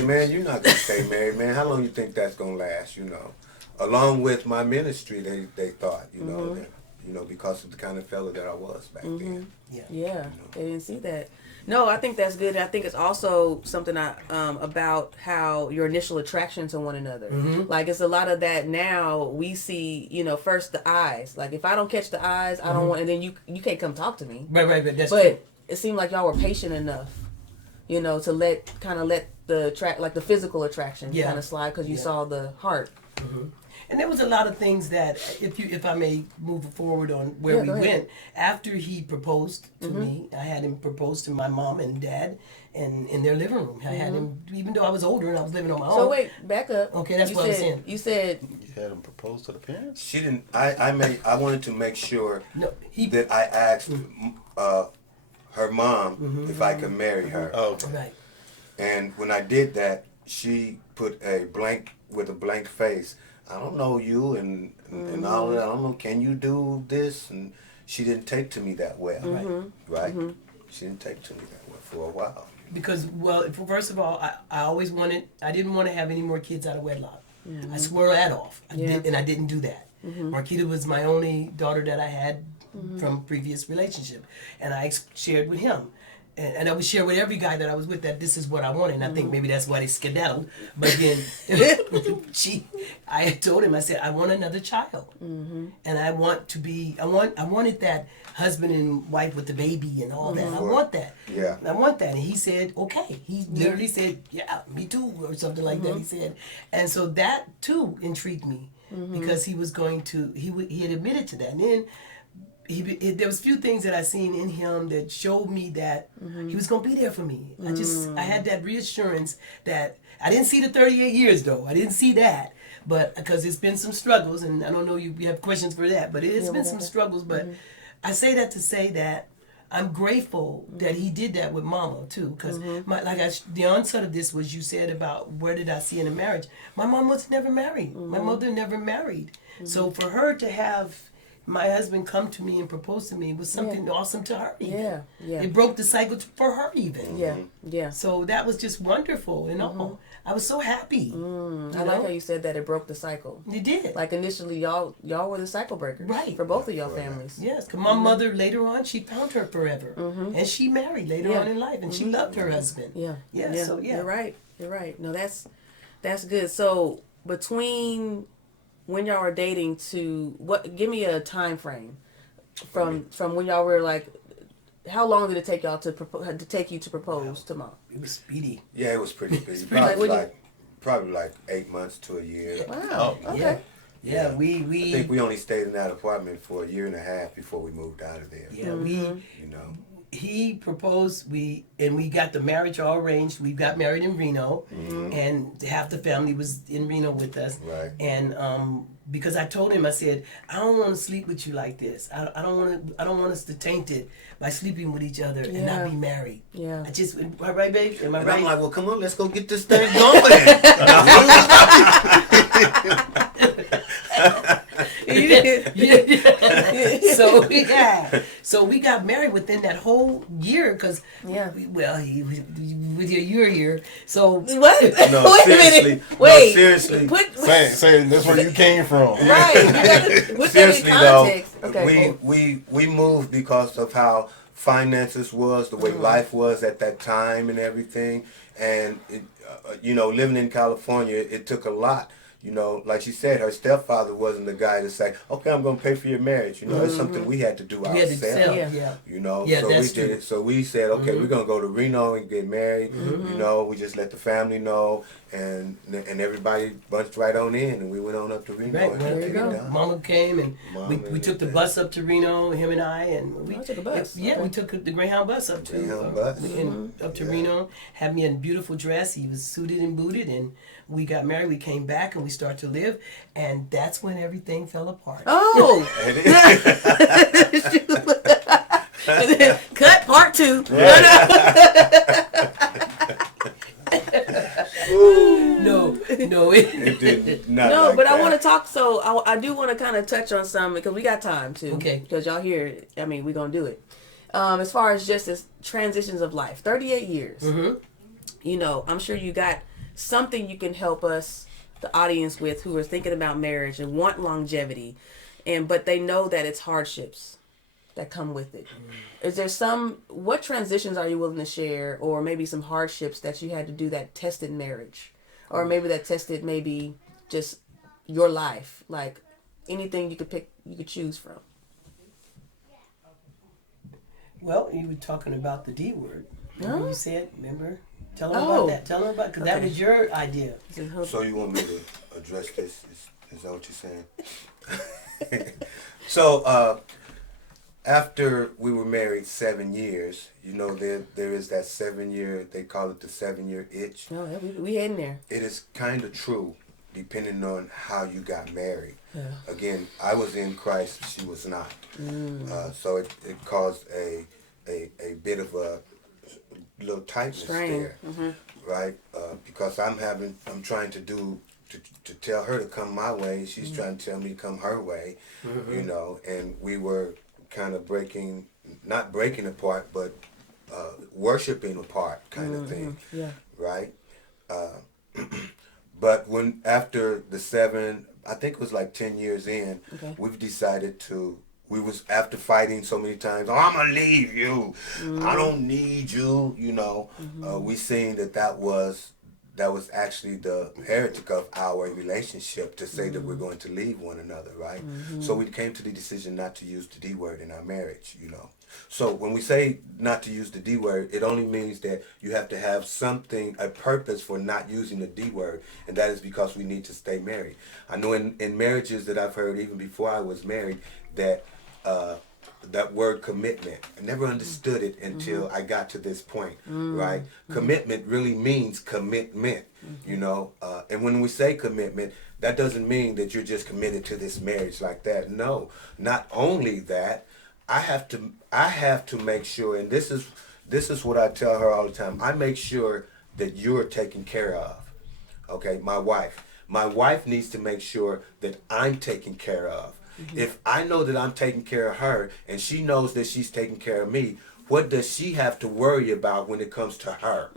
man, you're not gonna stay married, man. How long you think that's gonna last? You know, along with my ministry, they thought, you know, that, you know, because of the kind of fellow that I was back then. Yeah, you know. They didn't see that. No, I think that's good. I think it's also something about how your initial attraction to one another. Like it's a lot of that now. We see, you know, first the eyes. Like if I don't catch the eyes, I don't want, and then you can't come talk to me. Right. That's true. It seemed like y'all were patient enough, you know, to let the physical attraction kind of slide because you saw the heart. And there was a lot of things that, if I may move forward on where we went, after he proposed to me, I had him propose to my mom and dad in their living room. I had him, even though I was older and I was living on my own. So wait, back up. Okay, that's what I was saying. You said... You had him propose to the parents? She didn't, I wanted to make sure that I asked her mom if I could marry her. Oh, okay. Right. And when I did that, she put a blank face. I don't know you and all that. I don't know. Can you do this? And she didn't take to me that well, right? She didn't take to me that well for a while. because, well, first of all, I didn't want to have any more kids out of wedlock. I swore that off. I didn't do that. Marquita was my only daughter that I had from previous relationship, and I shared with him. And I would share with every guy that I was with that this is what I wanted. And I think maybe that's why they skedaddled. But then I had told him, I said, I want another child. And I wanted that husband and wife with the baby and all that. I want that. Yeah. I want that. And he said, okay. He literally said, yeah, me too, or something like that, he said. And so that too intrigued me because he was going to, he had admitted to that. And then there was a few things that I seen in him that showed me that he was going to be there for me. I had that reassurance that I didn't see the 38 years though. I didn't see that, but because it's been some struggles, and I don't know you have questions for that, but it has been some struggles. But I say that to say that I'm grateful that he did that with Mama too, because the onset of this was you said about where did I see in a marriage. My mom was never married. My mother never married. So for her to have my husband come to me and propose to me was something awesome to her. Even. Yeah. It broke the cycle for her even. Yeah. So that was just wonderful, I was so happy. I like how you said that it broke the cycle. It did. Like initially, y'all were the cycle breakers, Right? For both of y'all families. Yes, because my mother later on she found her forever, and she married later on in life, and she loved her husband. Yeah. So You're right. No, that's good. So between when y'all were dating to give me a time frame from when y'all were like, how long did it take y'all to take you to propose to Mom? It was speedy. Yeah, it was pretty big. Probably like 8 months to a year. Wow. Okay. Yeah, I think we only stayed in that apartment for a year and a half before we moved out of there. Yeah, he proposed, we got the marriage all arranged. We got married in Reno, and half the family was in Reno with us. Right. And because I told him, I said, I don't want to sleep with you like this. I don't want us to taint it by sleeping with each other and not be married. Yeah. I just, right, babe? Am I And right? I'm like, well, come on, let's go get this thing going. So we got married within that whole year because with your year. So What? No, Wait seriously. a minute. No, Wait. seriously. Say that's where you came from. Right. You gotta put Seriously that in though, context. Okay. we moved because of how finances was, the way life was at that time and everything, and it, living in California, it took a lot. Like she said, her stepfather wasn't the guy to say, "Okay, I'm going to pay for your marriage." It's something we had to do we had to ourselves. sell, So that's we did true. it. So we said, "Okay, we're going to go to Reno and get married." We just let the family know, and everybody bunched right on in, and we went on up to Reno. Right, And there you get it go. done. Mama came and Mama we and took the Dad. bus up to Reno, him and I, and we took a bus. Yeah, we took the Greyhound bus up to Greyhound bus. up to Reno. Had me in a beautiful dress. He was suited and booted, and we got married. We came back and we started to live, and that's when everything fell apart. Oh. Cut part 2. No, It did not. No, like but I that. want to talk. So I do want to kind of touch on some because we got time too. Okay. Because y'all here, I mean, we're gonna do it. As far as just as transitions of life, 38 years. I'm sure you got something you can help us, the audience, with who are thinking about marriage and want longevity, but they know that it's hardships that come with it. Is there what transitions are you willing to share, or maybe some hardships that you had to do that tested marriage, or maybe that tested maybe just your life, like anything you could choose from? Well, you were talking about the D word. Remember you said, remember? Tell them Oh. about that. Tell them about, because that Okay. was your idea. So you want me to address this? Is that what you're saying? So after we were married 7 years, there is that 7 year. They call it the 7 year itch. No, we heading there. It is kind of true, depending on how you got married. Yeah. Again, I was in Christ; she was not. So it caused a bit of a little tightness Strain. there, right? Because I'm trying to tell her to come my way. She's trying to tell me to come her way, and we were kind of not breaking apart, but worshiping apart kind of thing, Yeah. right? But when after the 7, I think it was like 10 years in, Okay. we've decided to. We was after fighting so many times. Oh, I'm gonna leave you. I don't need you. You know, we seen that was actually the heritage of our relationship to say that we're going to leave one another, right? So we came to the decision not to use the D word in our marriage, you know. So when we say not to use the D word, it only means that you have to have something, a purpose for not using the D word, and that is because we need to stay married. I know in marriages that I've heard even before I was married that that word commitment. I never understood it until I got to this point, right? Commitment really means commitment, you know. And when we say commitment, that doesn't mean that you're just committed to this marriage like that. No, not only that, I have to make sure, and this is what I tell her all the time. I make sure that you're taken care of. Okay, my wife needs to make sure that I'm taken care of. If I know that I'm taking care of her and she knows that she's taking care of me, what does she have to worry about when it comes to her?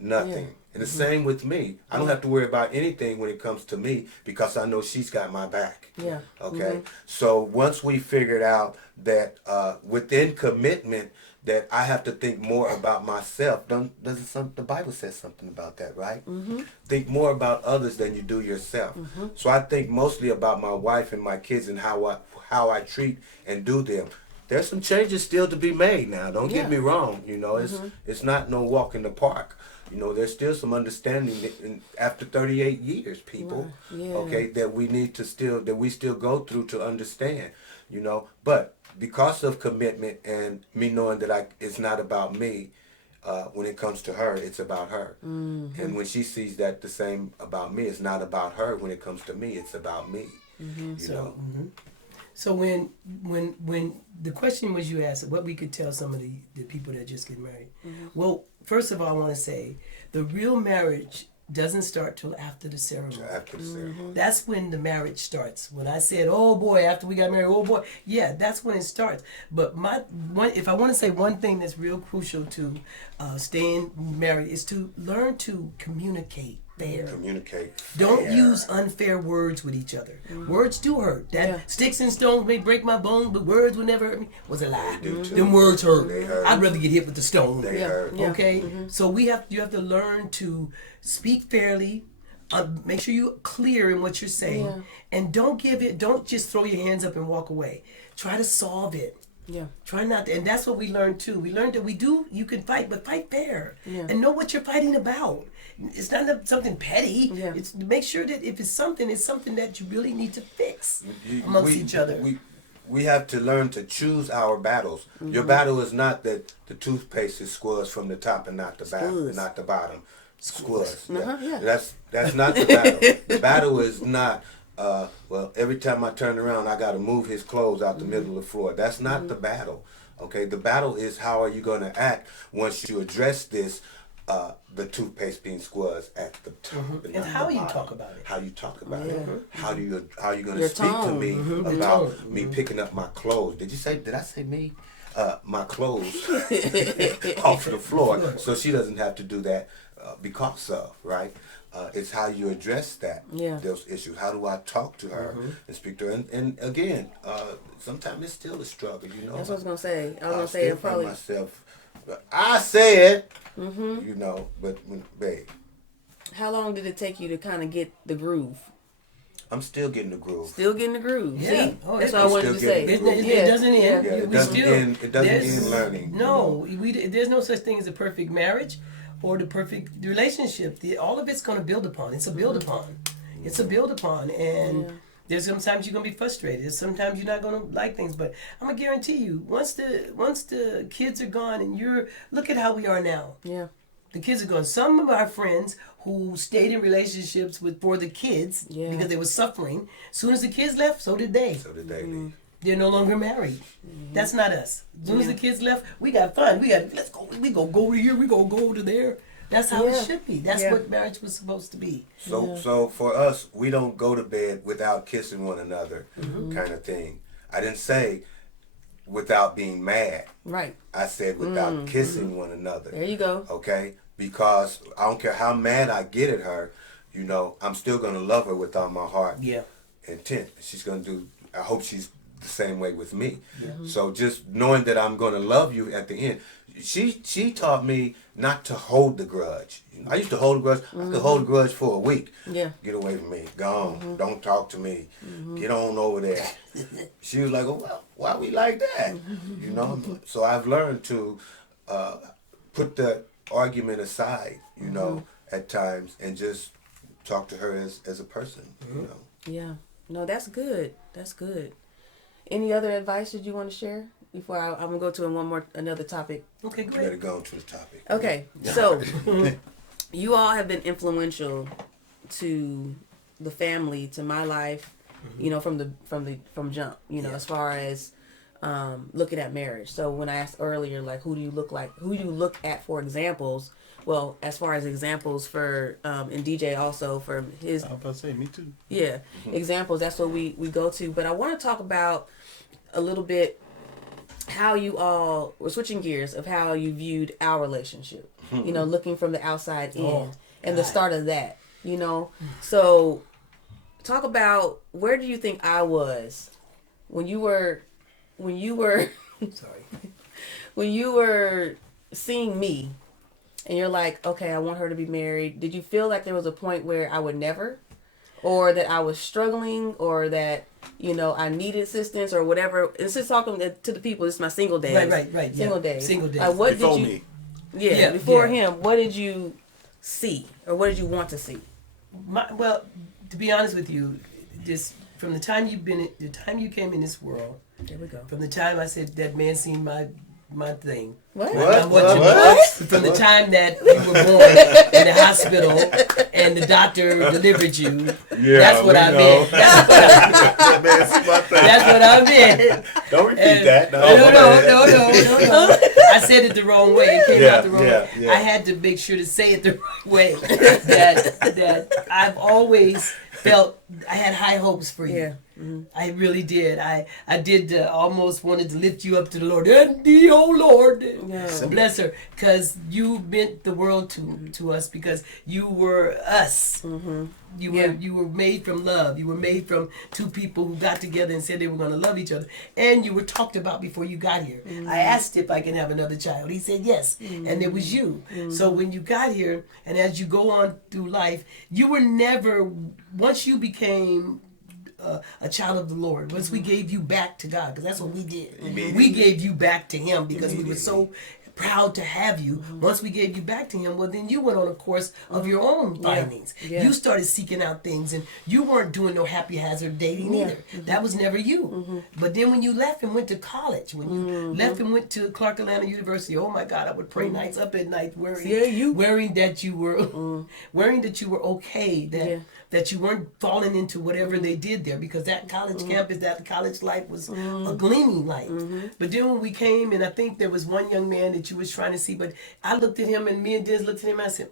Nothing. Yeah. And the same with me. I don't have to worry about anything when it comes to me because I know she's got my back. Yeah. Okay? So once we figured out that within commitment, that I have to think more about myself. The Bible says something about that, right? Think more about others than you do yourself. So I think mostly about my wife and my kids and how I treat and do them. There's some changes still to be made now. Don't get me wrong. You know, it's not no walk in the park. You know, there's still some understanding after 38 years, people. Yeah. Okay, that we still go through to understand. You know, but because of commitment and me knowing that it's not about me, when it comes to her, it's about her. And when she sees that the same about me, it's not about her. When it comes to me, it's about me. You know. So when the question was you asked what we could tell some of the people that just get married. Well, first of all, I want to say the real marriage doesn't start till after the ceremony. After the ceremony. That's when the marriage starts. When I said, "Oh boy," after we got married, "Oh boy," yeah, that's when it starts. But if I want to say one thing that's real crucial to staying married is to learn to communicate fair. Communicate. Don't fair. use unfair words with each other. Words do hurt. Sticks and stones may break my bones, but words will never hurt me. Was a lie. They do too. Them words hurt. They hurt. I'd rather get hit with the stone. They hurt. Yeah. Okay, so you have to learn to speak fairly. Make sure you're clear in what you're saying, and don't just throw your hands up and walk away. Try to solve it. Yeah. Try not to, and that's what we learned too. We learned that you can fight, but fight fair, Yeah. and know what you're fighting about. It's not something petty. Yeah. It's make sure that if it's something that you really need to fix amongst each other. We have to learn to choose our battles. Your battle is not that the toothpaste is squares from the top and not the bottom. Squares. Yeah. That's not the battle. The battle is not. Well, every time I turn around, I got to move his clothes out the middle of the floor. That's not the battle. Okay, the battle is how are you going to act once you address this. The toothpaste being squares at the top, And how you talk about it. How you talk about it. How are you going to Your speak tone. to me about me picking up my clothes? Did I say me? My clothes off the floor, so she doesn't have to do that because of, right? It's how you address those issues. How do I talk to her and speak to her? And again, sometimes it's still a struggle, you know. That's what I was gonna say. I was gonna say still it probably. find myself. I said, you know, but babe, How long did it take you to kind of get the groove? I'm still getting the groove. Still getting the groove. Yeah. See, Oh, that's yeah. what I I'm wanted to still say. getting It doesn't end. Yeah, it doesn't end learning. No, there's no such thing as a perfect marriage or the perfect relationship. All of it's going to build upon. It's a build upon. It's a build upon. And there's sometimes you're going to be frustrated. There's sometimes you're not going to like things. But I'm going to guarantee you, once the kids are gone and look at how we are now. Yeah. The kids are gone. Some of our friends who stayed in relationships for the kids because they were suffering, as soon as the kids left, so did they. So did they leave. They're no longer married. That's not us. As soon as the kids left, we got fun. Let's go. We go over here. We go over there. That's how it should be. That's what marriage was supposed to be. So for us, we don't go to bed without kissing one another, kind of thing. I didn't say without being mad. Right. I said without kissing one another. There you go. Okay? Because I don't care how mad I get at her, you know, I'm still going to love her with all my heart. Yeah. Intent. She's going to do, I hope she's the same way with me. So just knowing that I'm going to love you at the end. She taught me not to hold the grudge. I used to hold a grudge. I could hold a grudge for a week. Yeah. Get away from me. Gone. Don't talk to me. Get on over there. She was like, oh, well, why we like that? You know? So I've learned to put the argument aside, you know, at times and just talk to her as a person, you know. Yeah. No, that's good. That's good. Any other advice that you want to share before I'm gonna go to another topic? Okay, You better great. go into the topic. Okay, so you all have been influential to the family, to my life, you know, from jump, you know, as far as looking at marriage. So when I asked earlier, like, who do you look at for examples? Well, as far as examples for and DJ also for his I was about to say, me too. yeah examples, that's what we go to. But I want to talk about a little bit how you all were switching gears of how you viewed our relationship, you know, looking from the outside in and the start of that, you know. So talk about, where do you think I was when you were Sorry. when you were seeing me and you're like, okay, I want her to be married. Did you feel like there was a point where I would never, or that I was struggling, or that, you know, I needed assistance or whatever? It's just talking to the people. It's my single days. Right. Single Yeah. days. Single days. What Before did you? me. Yeah, before him. What did you see, or what did you want to see? Well, to be honest with you, just from the time the time you came in this world, There we go. from the time I said that man seen my thing. What? From the time that you were born in the hospital and the doctor delivered you, that's what I meant. That's what I meant. Don't repeat that. No. I said it the wrong way. It came out the wrong way. Yeah. I had to make sure to say it the right way. That I've always felt I had high hopes for you. Yeah. I really did. I did almost wanted to lift you up to the Lord. And the oh Lord, bless her, because you meant the world to us, because you were us. You were made from love. You were made from two people who got together and said they were going to love each other. And you were talked about before you got here. I asked if I can have another child. He said yes, and it was you. So when you got here, and as you go on through life, you were never, once you became a child of the Lord, once we gave you back to God, because that's what we did. We gave you back to Him because we were so proud to have you. Once we gave you back to Him, well, then you went on a course of your own findings. Yeah. You started seeking out things, and you weren't doing no happy hazard dating either. That was never you. But then when you left and went to college, when you left and went to Clark Atlanta University, oh my God, I would pray nights up at night worrying that you were worrying that you were okay, that you weren't falling into whatever they did there, because that college campus, that college life was a gleaming light. But then when we came, and I think there was one young man that you was trying to see, but I looked at him, and me and Diz looked at him, and I said,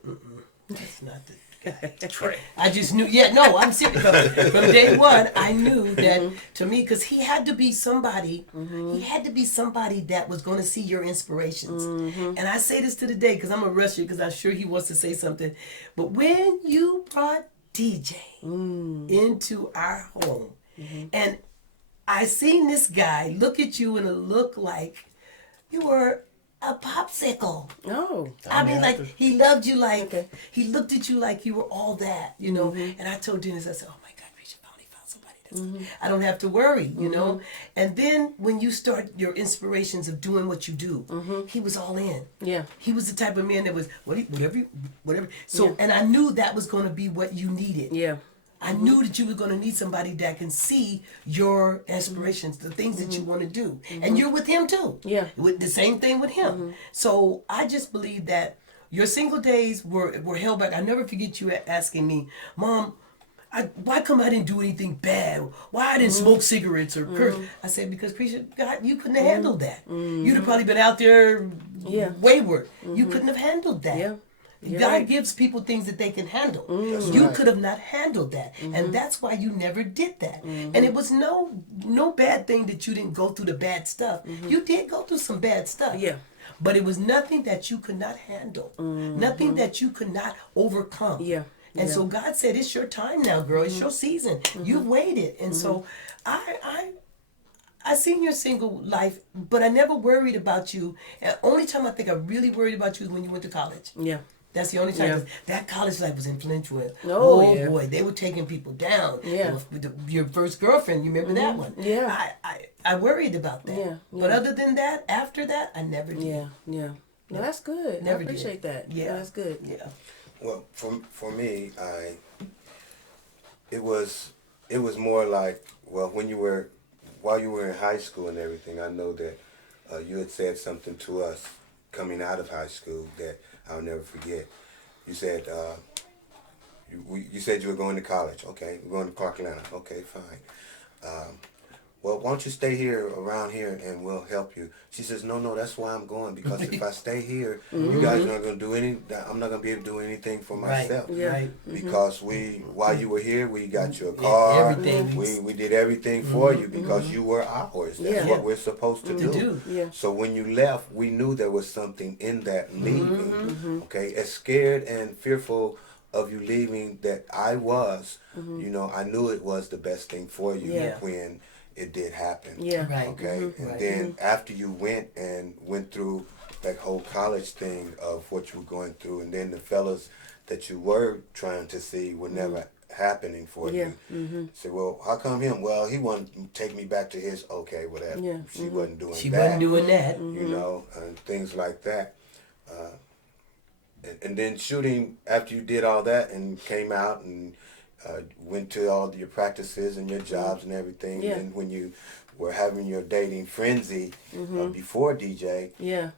that's not the guy. I just knew, I'm serious. From day one, I knew that to me, because he had to be somebody, that was going to see your inspirations. And I say this to the day, because I'm going to rush you, because I'm sure he wants to say something. But when you brought DJ into our home, and I seen this guy look at you and it looked like you were a popsicle. Oh. I mean, like, he loved you, like, he looked at you like you were all that, you know. And I told Dennis, I said, oh my God, Rachel finally found somebody that's I don't have to worry, you know. And then when you start your inspirations of doing what you do, he was all in. Yeah. He was the type of man that was, whatever. So, and I knew that was going to be what you needed. Yeah. I knew that you were going to need somebody that can see your aspirations, the things that you want to do. And you're with him too. Yeah. With the same thing with him. So I just believe that your single days were held back. I never forget you asking me, Mom, why come I didn't do anything bad? Why I didn't smoke cigarettes or curse? I said, because Preacher, God, you couldn't have handled that. You'd have probably been out there wayward. You couldn't have handled that. Yeah. God right. gives people things that they can handle. That's You right. could have not handled that, and that's why you never did that. And it was no bad thing that you didn't go through the bad stuff. You did go through some bad stuff. Yeah. But it was nothing that you could not handle, nothing that you could not overcome. Yeah. And Yeah. so God said, "It's your time now, girl. It's your season. You've waited." And so I seen your single life, but I never worried about you. And only time I think I really worried about you is when you went to college. Yeah. That's the only time. Yeah. 'Cause that college life was influential. Oh, yeah. Boy, they were taking people down. Yeah. Your first girlfriend, you remember that one? Yeah. I worried about that. Yeah, But yeah. other than that, after that, I never did. Yeah. Yeah. No, that's good. Never I did. appreciate that. Yeah. No, that's good. Yeah. Well, for me, it was more like, well, while you were in high school and everything, I know that you had said something to us coming out of high school that I'll never forget. You said you said you were going to college. Okay, we're going to Clark Atlanta. Okay, fine. Well, why don't you stay here around here and we'll help you? She says, no, that's why I'm going, because if I stay here, you guys are not going to do I'm not going to be able to do anything for myself. Yeah. Right. Because while you were here, we got you a car. everything. We did everything for you because you were ours. That's Yeah. what we're supposed to do. Yeah. So when you left, we knew there was something in that leaving. Okay, as scared and fearful of you leaving that I was, I knew it was the best thing for you Yeah. when it did happen. Yeah. Right. Okay, and Right. then after you went through that whole college thing of what you were going through, and then the fellas that you were trying to see were never happening for Yeah. you. Say, well, how come him? Well, he wanted to take me back to his. Okay, whatever. Yeah. She wasn't doing She that. wasn't doing that. You know, and things like that. And then shooting after you did all that and came out and went to all your practices and your jobs and everything. Yeah. And when you were having your dating frenzy before DJ, Yeah.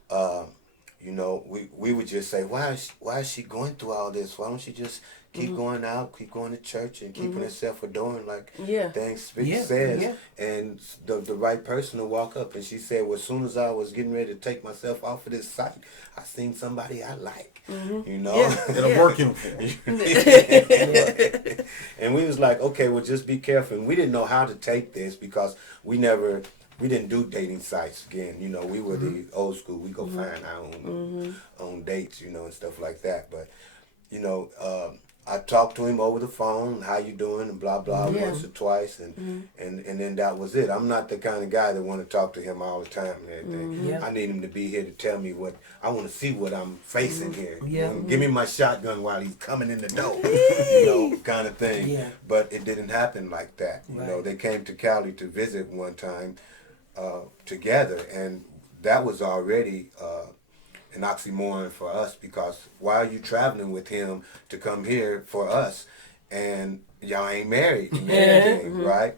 we would just say, why is she going through all this? Why don't she just keep going out, keep going to church, and keeping herself adorned like Yeah. things Yeah, says? yeah. And the right person to walk up. And she said, well, as soon as I was getting ready to take myself off of this site, I seen somebody I like. You know? Yeah. In a work uniform. And we was like, okay, well, just be careful. And we didn't know how to take this because we didn't do dating sites again. You know, we were the old school. We go find our own dates, and stuff like that. But, I talked to him over the phone, how you doing, and blah, blah, Yeah. once or twice. And then that was it. I'm not the kind of guy that want to talk to him all the time and everything. Yeah. I need him to be here to tell me I want to see what I'm facing here. Yeah. Give me my shotgun while he's coming in the door, kind of thing. Yeah. But it didn't happen like that. Right. They came to Cali to visit one time together, and that was already an oxymoron for us, because why are you traveling with him to come here for us, and y'all ain't married and everything, right?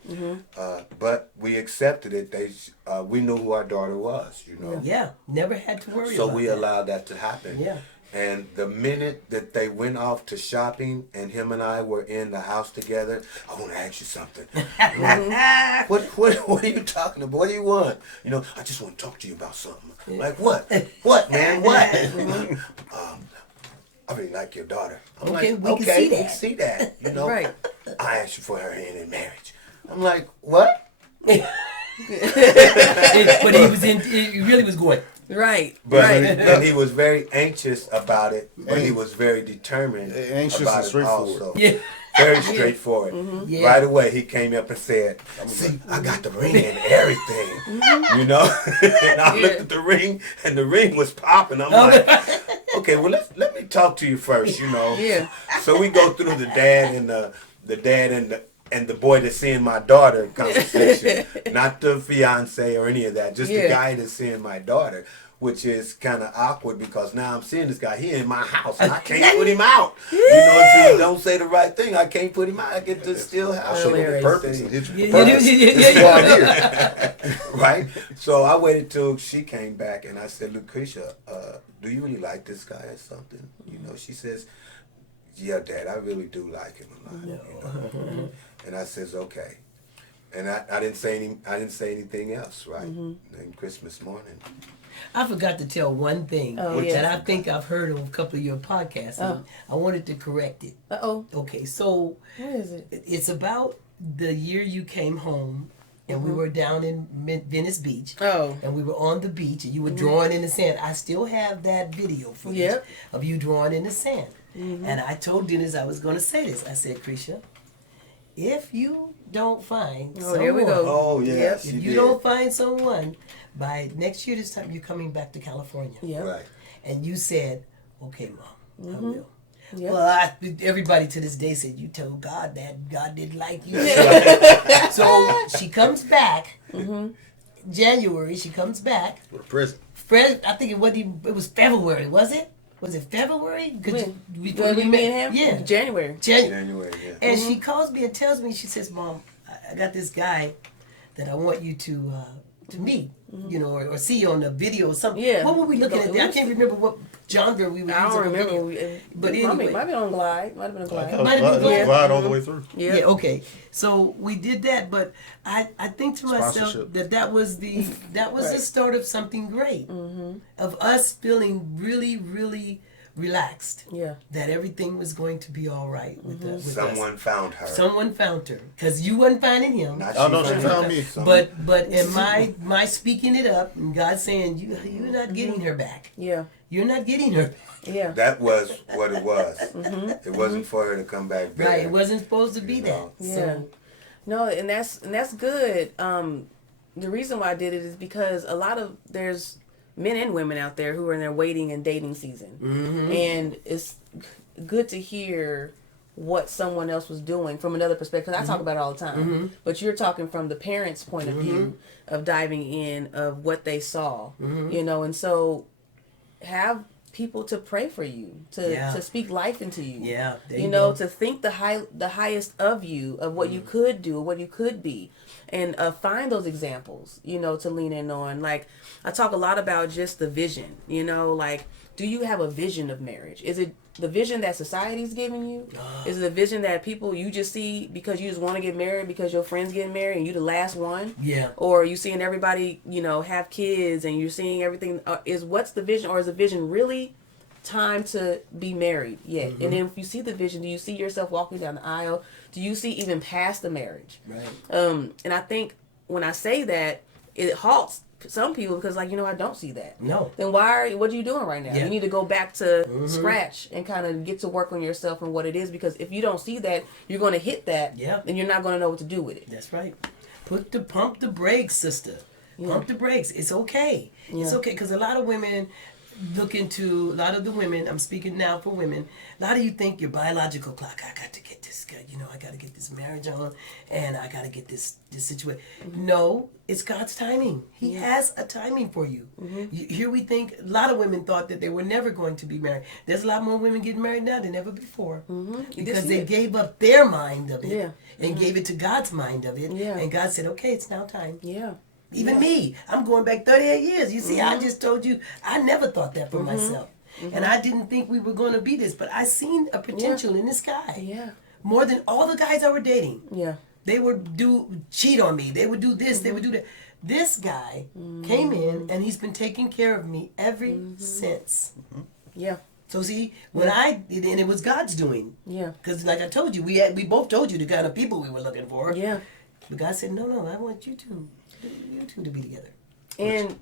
But we accepted it. We knew who our daughter was, Yeah. Never had to worry so about we that. allowed that to happen. Yeah. And the minute that they went off to shopping and him and I were in the house together, I want to ask you something. What are you talking about? What do you want? I just want to talk to you about something. Like what? What, man? What? I really like your daughter. I'm Okay, like, we can see okay, we that. can see that. Right. I asked you for her hand in marriage. I'm like, what? But he really was going. Right. But right. and he was very anxious about it, but he was very determined Anxious about and it straightforward. also. Yeah. Very straightforward. Yeah. Right away, he came up and said, see, I got the ring and everything, and I looked at the ring, and the ring was popping. I'm like, okay, well, let me talk to you first, Yeah. So we go through the dad and the boy that's seeing my daughter conversation, not the fiance or any of that, just the Yeah. guy that's seeing my daughter, which is kind of awkward because now I'm seeing this guy, he in my house, and I can't put him out. If he don't say the right thing, I can't put him out. I get to still have Show them the Hilarious. purpose and hit you Yeah, with purpose. This is why I'm here. Right? So I waited till she came back, and I said, Lucretia, do you really like this guy or something? She says, yeah, Dad, I really do like him a lot. And I says, okay. And I didn't say anything else, right? And Christmas morning, I forgot to tell one thing Oh, that yes. I think I've heard on a couple of your podcasts. And I wanted to correct it. Uh-oh. Okay, so What is it? it's about the year you came home, and we were down in Venice Beach. Oh. And we were on the beach, and you were drawing in the sand. I still have that video footage Yep. of you drawing in the sand. And I told Dennis I was going to say this. I said, Krisha, if you don't find someone, here we go. Oh, yes. if you don't find someone by next year this time, you're coming back to California. Yeah. Right. And you said, okay, Mom, I will. Yeah. Well, everybody to this day said you told God that God didn't like you. So she comes back. January, she comes back. With a present. Fred, I think it was February, was it? Was it February? When? We Me and him? Yeah. January. January, yeah. And she calls me and tells me, she says, Mom, I got this guy that I want you to meet, you know, or see on the video or something. Yeah. What were we looking at? I can't remember what genre we were I using. don't on remember. video. But But anyway. might be on Glide. Might have been on Glide. Might have been Glide all the way through. Yeah. Yeah, okay. So we did that, but I think to myself Sponsorship. that was the Right. start of something great, of us feeling really, really relaxed. Yeah. That everything was going to be all right with, with Someone us. found her. Someone found her, because you wasn't finding him. Not Oh, no, she found me. But in my speaking it up and God saying you're not getting her back. Yeah. You're not getting her back. Yeah. That was what it was. It wasn't for her to come back better. Right. It wasn't supposed to be You that. know. Yeah. So, No, and that's good. The reason why I did it is because there's men and women out there who are in their waiting and dating season, and it's good to hear what someone else was doing from another perspective. I talk about it all the time, but you're talking from the parents' point of view of diving in of what they saw, you know, and so have people to pray for you, to speak life into you. yeah. There You know, go. to think the highest of you, of what you could do, what you could be, and find those examples, you know, to lean in on. Like, I talk a lot about just the vision, you know, like, do you have a vision of marriage? Is it the vision that society's giving you? Is it the vision that people you just see because you just want to get married because your friend's getting married and you the last one? Yeah. Or you seeing everybody, you know, have kids and you're seeing everything. What's the vision, or is the vision really time to be married yet? And then if you see the vision, do you see yourself walking down the aisle? Do you see even past the marriage? Right. And I think when I say that, it halts some people because, like, you know, I don't see that. No. Then what are you doing right now? Yeah. You need to go back to scratch and kind of get to work on yourself and what it is, because if you don't see that, you're going to hit that, Yeah. and you're not going to know what to do with it. That's right. Pump the brakes, sister. Pump the brakes. It's okay. It's Yeah. okay, because a lot of women look into, a lot of the women, I'm speaking now for women, a lot of you think your biological clock, I got to get this guy, you know, I got to get this marriage on, and I got to get this situation. No, it's God's timing. He has a timing for you. Here we think, a lot of women thought that they were never going to be married. There's a lot more women getting married now than ever before. Because they gave up their mind of it and gave it to God's mind of it. Yeah. And God said, okay, it's now time. Yeah. Even me, I'm going back 38 years. You see, I just told you, I never thought that for myself. And I didn't think we were going to be this, but I seen a potential in this guy. Yeah. More than all the guys I were dating. Yeah. They would cheat on me. They would do this, they would do that. This guy came in and he's been taking care of me ever since. Yeah. So see, when and it was God's doing. Yeah. Because like I told you, we both told you the kind of people we were looking for. Yeah. But God said, no, I want you two to be together. And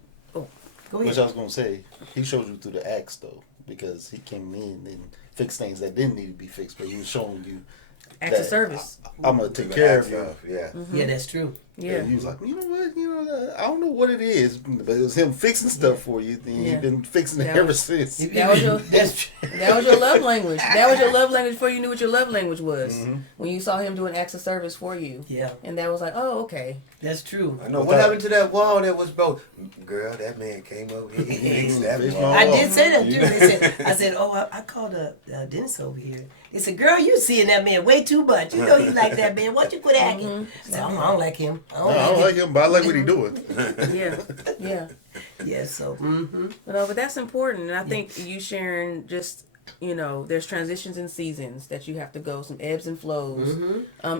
Go Which ahead. I was going to say, he showed you through the acts, though, because he came in and fixed things that didn't need to be fixed, but he was showing you acts of that service. I'm going to Do take the care acts of you. of, yeah. Yeah, that's true. Yeah. And you was like, you know what? I don't know what it is, but it was him fixing stuff for you. And Yeah. you've been fixing it That ever was- since. That was your that was your love language. That was your love language before you knew what your love language was. When you saw him doing acts of service for you. Yeah, And that was like, oh, okay. that's true. I know. What happened to that wall that was broke? Girl, that man came over here. He fixed that Fixed wall. my I wall. did say that too. They said, I said, I called Dennis over here. They said, girl, you seeing that man way too much. You know you like that man. Why you quit acting? I said, I don't like him. I No, don't I don't like like him, but I like what he doing. Yeah. Yeah. him. Yeah, so, But that's important. And I think you sharing just, you know, there's transitions and seasons that you have to go, some ebbs and flows.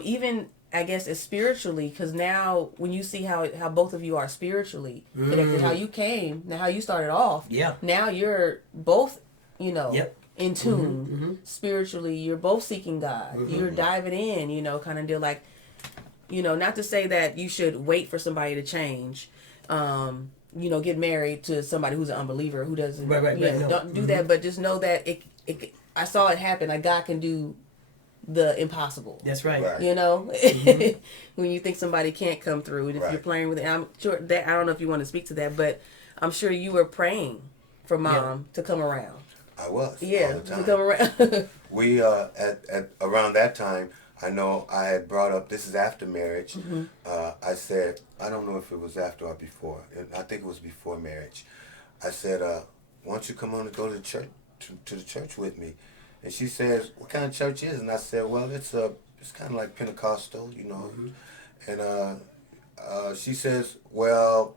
Even I guess it's spiritually, because now when you see how both of you are spiritually connected, how you came, now how you started off, now you're both, you know, in tune spiritually. You're both seeking God. You're diving in, you know, kind of deal. Like, you know, not to say that you should wait for somebody to change. You know, get married to somebody who's an unbeliever who doesn't. Don't do that, but just know that it. I saw it happen. Like, God can do the impossible. That's right. You know, when you think somebody can't come through, and if you're playing with it, I'm sure that I don't know if you want to speak to that, but I'm sure you were praying for Mom to come around. I was. All the time. To come around. We at around that time, I know I had brought up, this is after marriage. I said, I don't know if it was after or before. I think it was before marriage. I said, why don't you come on and go to the church, to the church with me? And she says, what kind of church is it? And I said, well, it's kind of like Pentecostal, you know. And she says, well,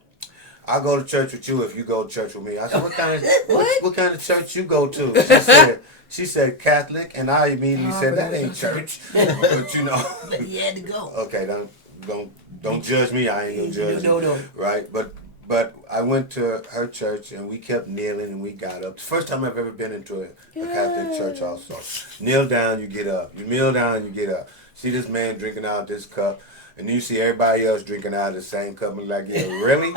I'll go to church with you if you go to church with me. I said, what kind of church you go to? She said Catholic, and I immediately said, that ain't church. But you know. But he had to go. Okay, don't judge me. I ain't gonna judge you. No. Right? But I went to her church, and we kept kneeling, and we got up. It's the first time I've ever been into a Catholic church also. Kneel down, you get up. You kneel down, you get up. See this man drinking out this cup, and you see everybody else drinking out of the same cup, and like, yeah, really?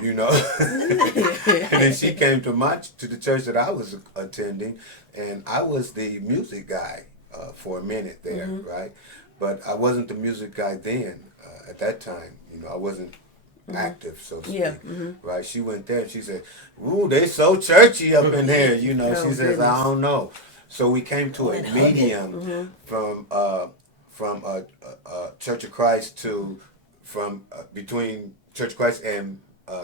You know? And then she came to the church that I was attending, and I was the music guy for a minute there, right? But I wasn't the music guy then. At that time, you know, I wasn't active, so to speak. Right? She went there and she said, ooh, they so churchy up in there, you know. She says, I don't know. So we came to a medium from Church of Christ between Church of Christ and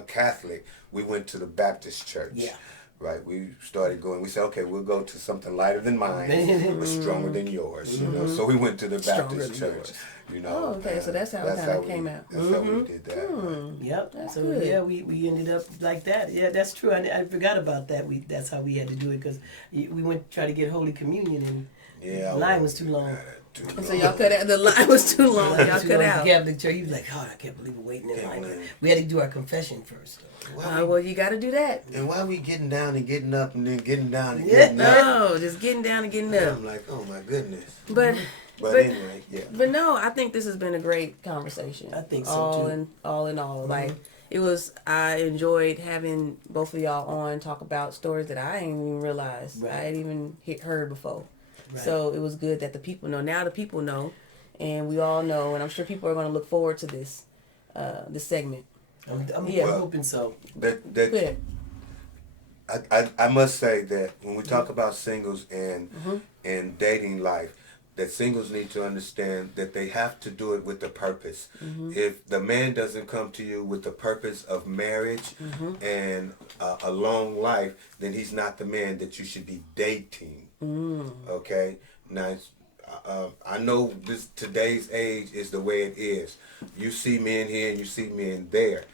Catholic. We went to the Baptist church. Yeah. Right, we started going. We said, okay, we'll go to something lighter than mine, but stronger than yours. You know, so we went to the Baptist church. You know. Oh, okay. So that's how it kind of came out. That's how we did that. Yep. That's so good. yeah, we ended up like that. Yeah, that's true. I forgot about that. That's how we had to do it, because we went to try to get Holy Communion, and the line was too long. And so y'all cut out. The line was too long. Y'all cut out. The Catholic church, he was like, "Oh, I can't believe we're waiting in line." We had to do our confession first. Well, you got to do that. And why are we getting down and getting up and then getting down and getting up? No, just getting down and getting up. I'm like, oh my goodness. But anyway, yeah. But no, I think this has been a great conversation. I think so too. All in all, like it was. I enjoyed having both of y'all on talk about stories that I didn't even realize I had even heard before. Right. So it was good that the people know. Now the people know, and we all know, and I'm sure people are going to look forward to this segment. I'm hoping so. I must say that when we talk about singles and dating life, that singles need to understand that they have to do it with a purpose. If the man doesn't come to you with the purpose of marriage and a long life, then he's not the man that you should be dating. Okay? Now, I know today's age is the way it is. You see men here and you see men there.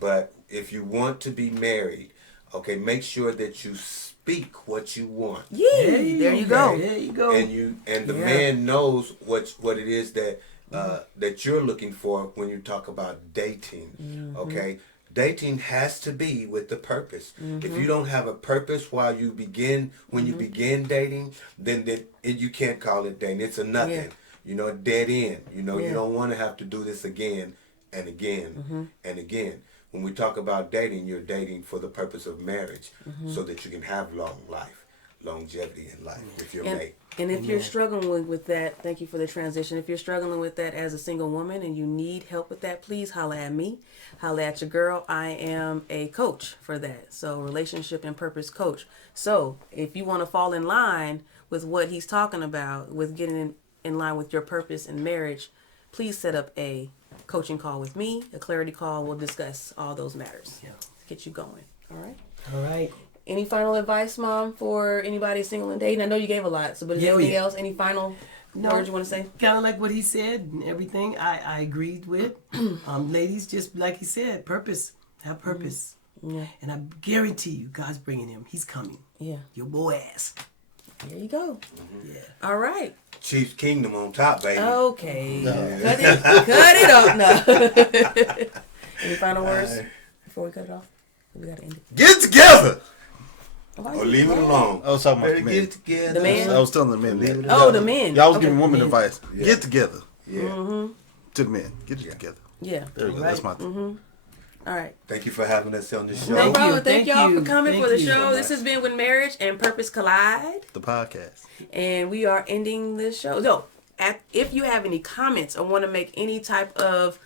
But if you want to be married, okay, make sure that you speak what you want. Yeah, there you go. There you go. And the man knows what it is that that you're looking for when you talk about dating. Okay, dating has to be with the purpose. If you don't have a purpose when you begin dating, then you can't call it dating. It's a nothing. You know, a dead end. You know, you don't want to have to do this again and again and again. When we talk about dating, you're dating for the purpose of marriage, so that you can have longevity in life with your mate. And if you're struggling with that, thank you for the transition. If you're struggling with that as a single woman and you need help with that, please holla at me. Holla at your girl. I am a coach for that. So relationship and purpose coach. So if you want to fall in line with what he's talking about, with getting in line with your purpose in marriage, please set up a coaching call with me, a clarity call. We'll discuss all those matters to get you going. All right. All right. Any final advice, Mom, for anybody single and dating? I know you gave a lot, so but is there anything else? Any final words you want to say? Kind of like what he said and everything. I agreed with. Ladies, just like he said, purpose. Have purpose. Yeah. And I guarantee you, God's bringing him. He's coming. Yeah. Your boy ass. There you go. Yeah. All right. Chief's Kingdom on top, baby. Okay. Cut it off. No. Any final words before we cut it off? We gotta end it. Get together. Or leave it alone. I was talking about Better the men. get together. The man? I was telling the men. Leave it That. Oh, the men. Y'all was Okay. giving women Men. advice. Yeah. Get together. Yeah. Mm-hmm. To the men. Get it together. Yeah. There we go. That's my thing. All right. Thank you for having us on the show. No Thank problem. you. Thank y'all Thank for coming you. for the Thank you show. so This much. has been When Marriage and Purpose Collide. The podcast. And we are ending this show. So, if you have any comments or want to make any type of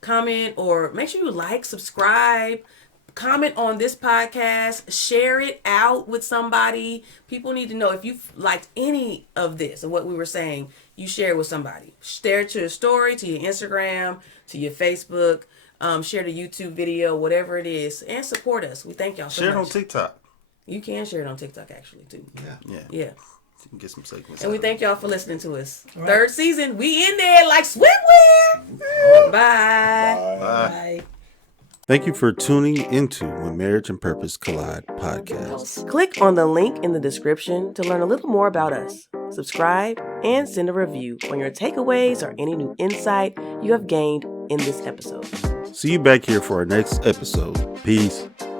comment, or make sure you like, subscribe, comment on this podcast, share it out with somebody. People need to know if you've liked any of this and what we were saying, you share it with somebody. Share it to your story, to your Instagram, to your Facebook, share the YouTube video, whatever it is, and support us. We thank y'all so Share it much. on TikTok. You can share it on TikTok actually too. Yeah. Yeah. Yeah. You can get some segments. And we out of thank y'all for listening to us. All right. Third season, we in there like swimwear. Bye. it. Bye. Bye. Thank you for tuning into When Marriage and Purpose Collide podcast. Click on the link in the description to learn a little more about us. Subscribe and send a review on your takeaways or any new insight you have gained in this episode. See you back here for our next episode. Peace.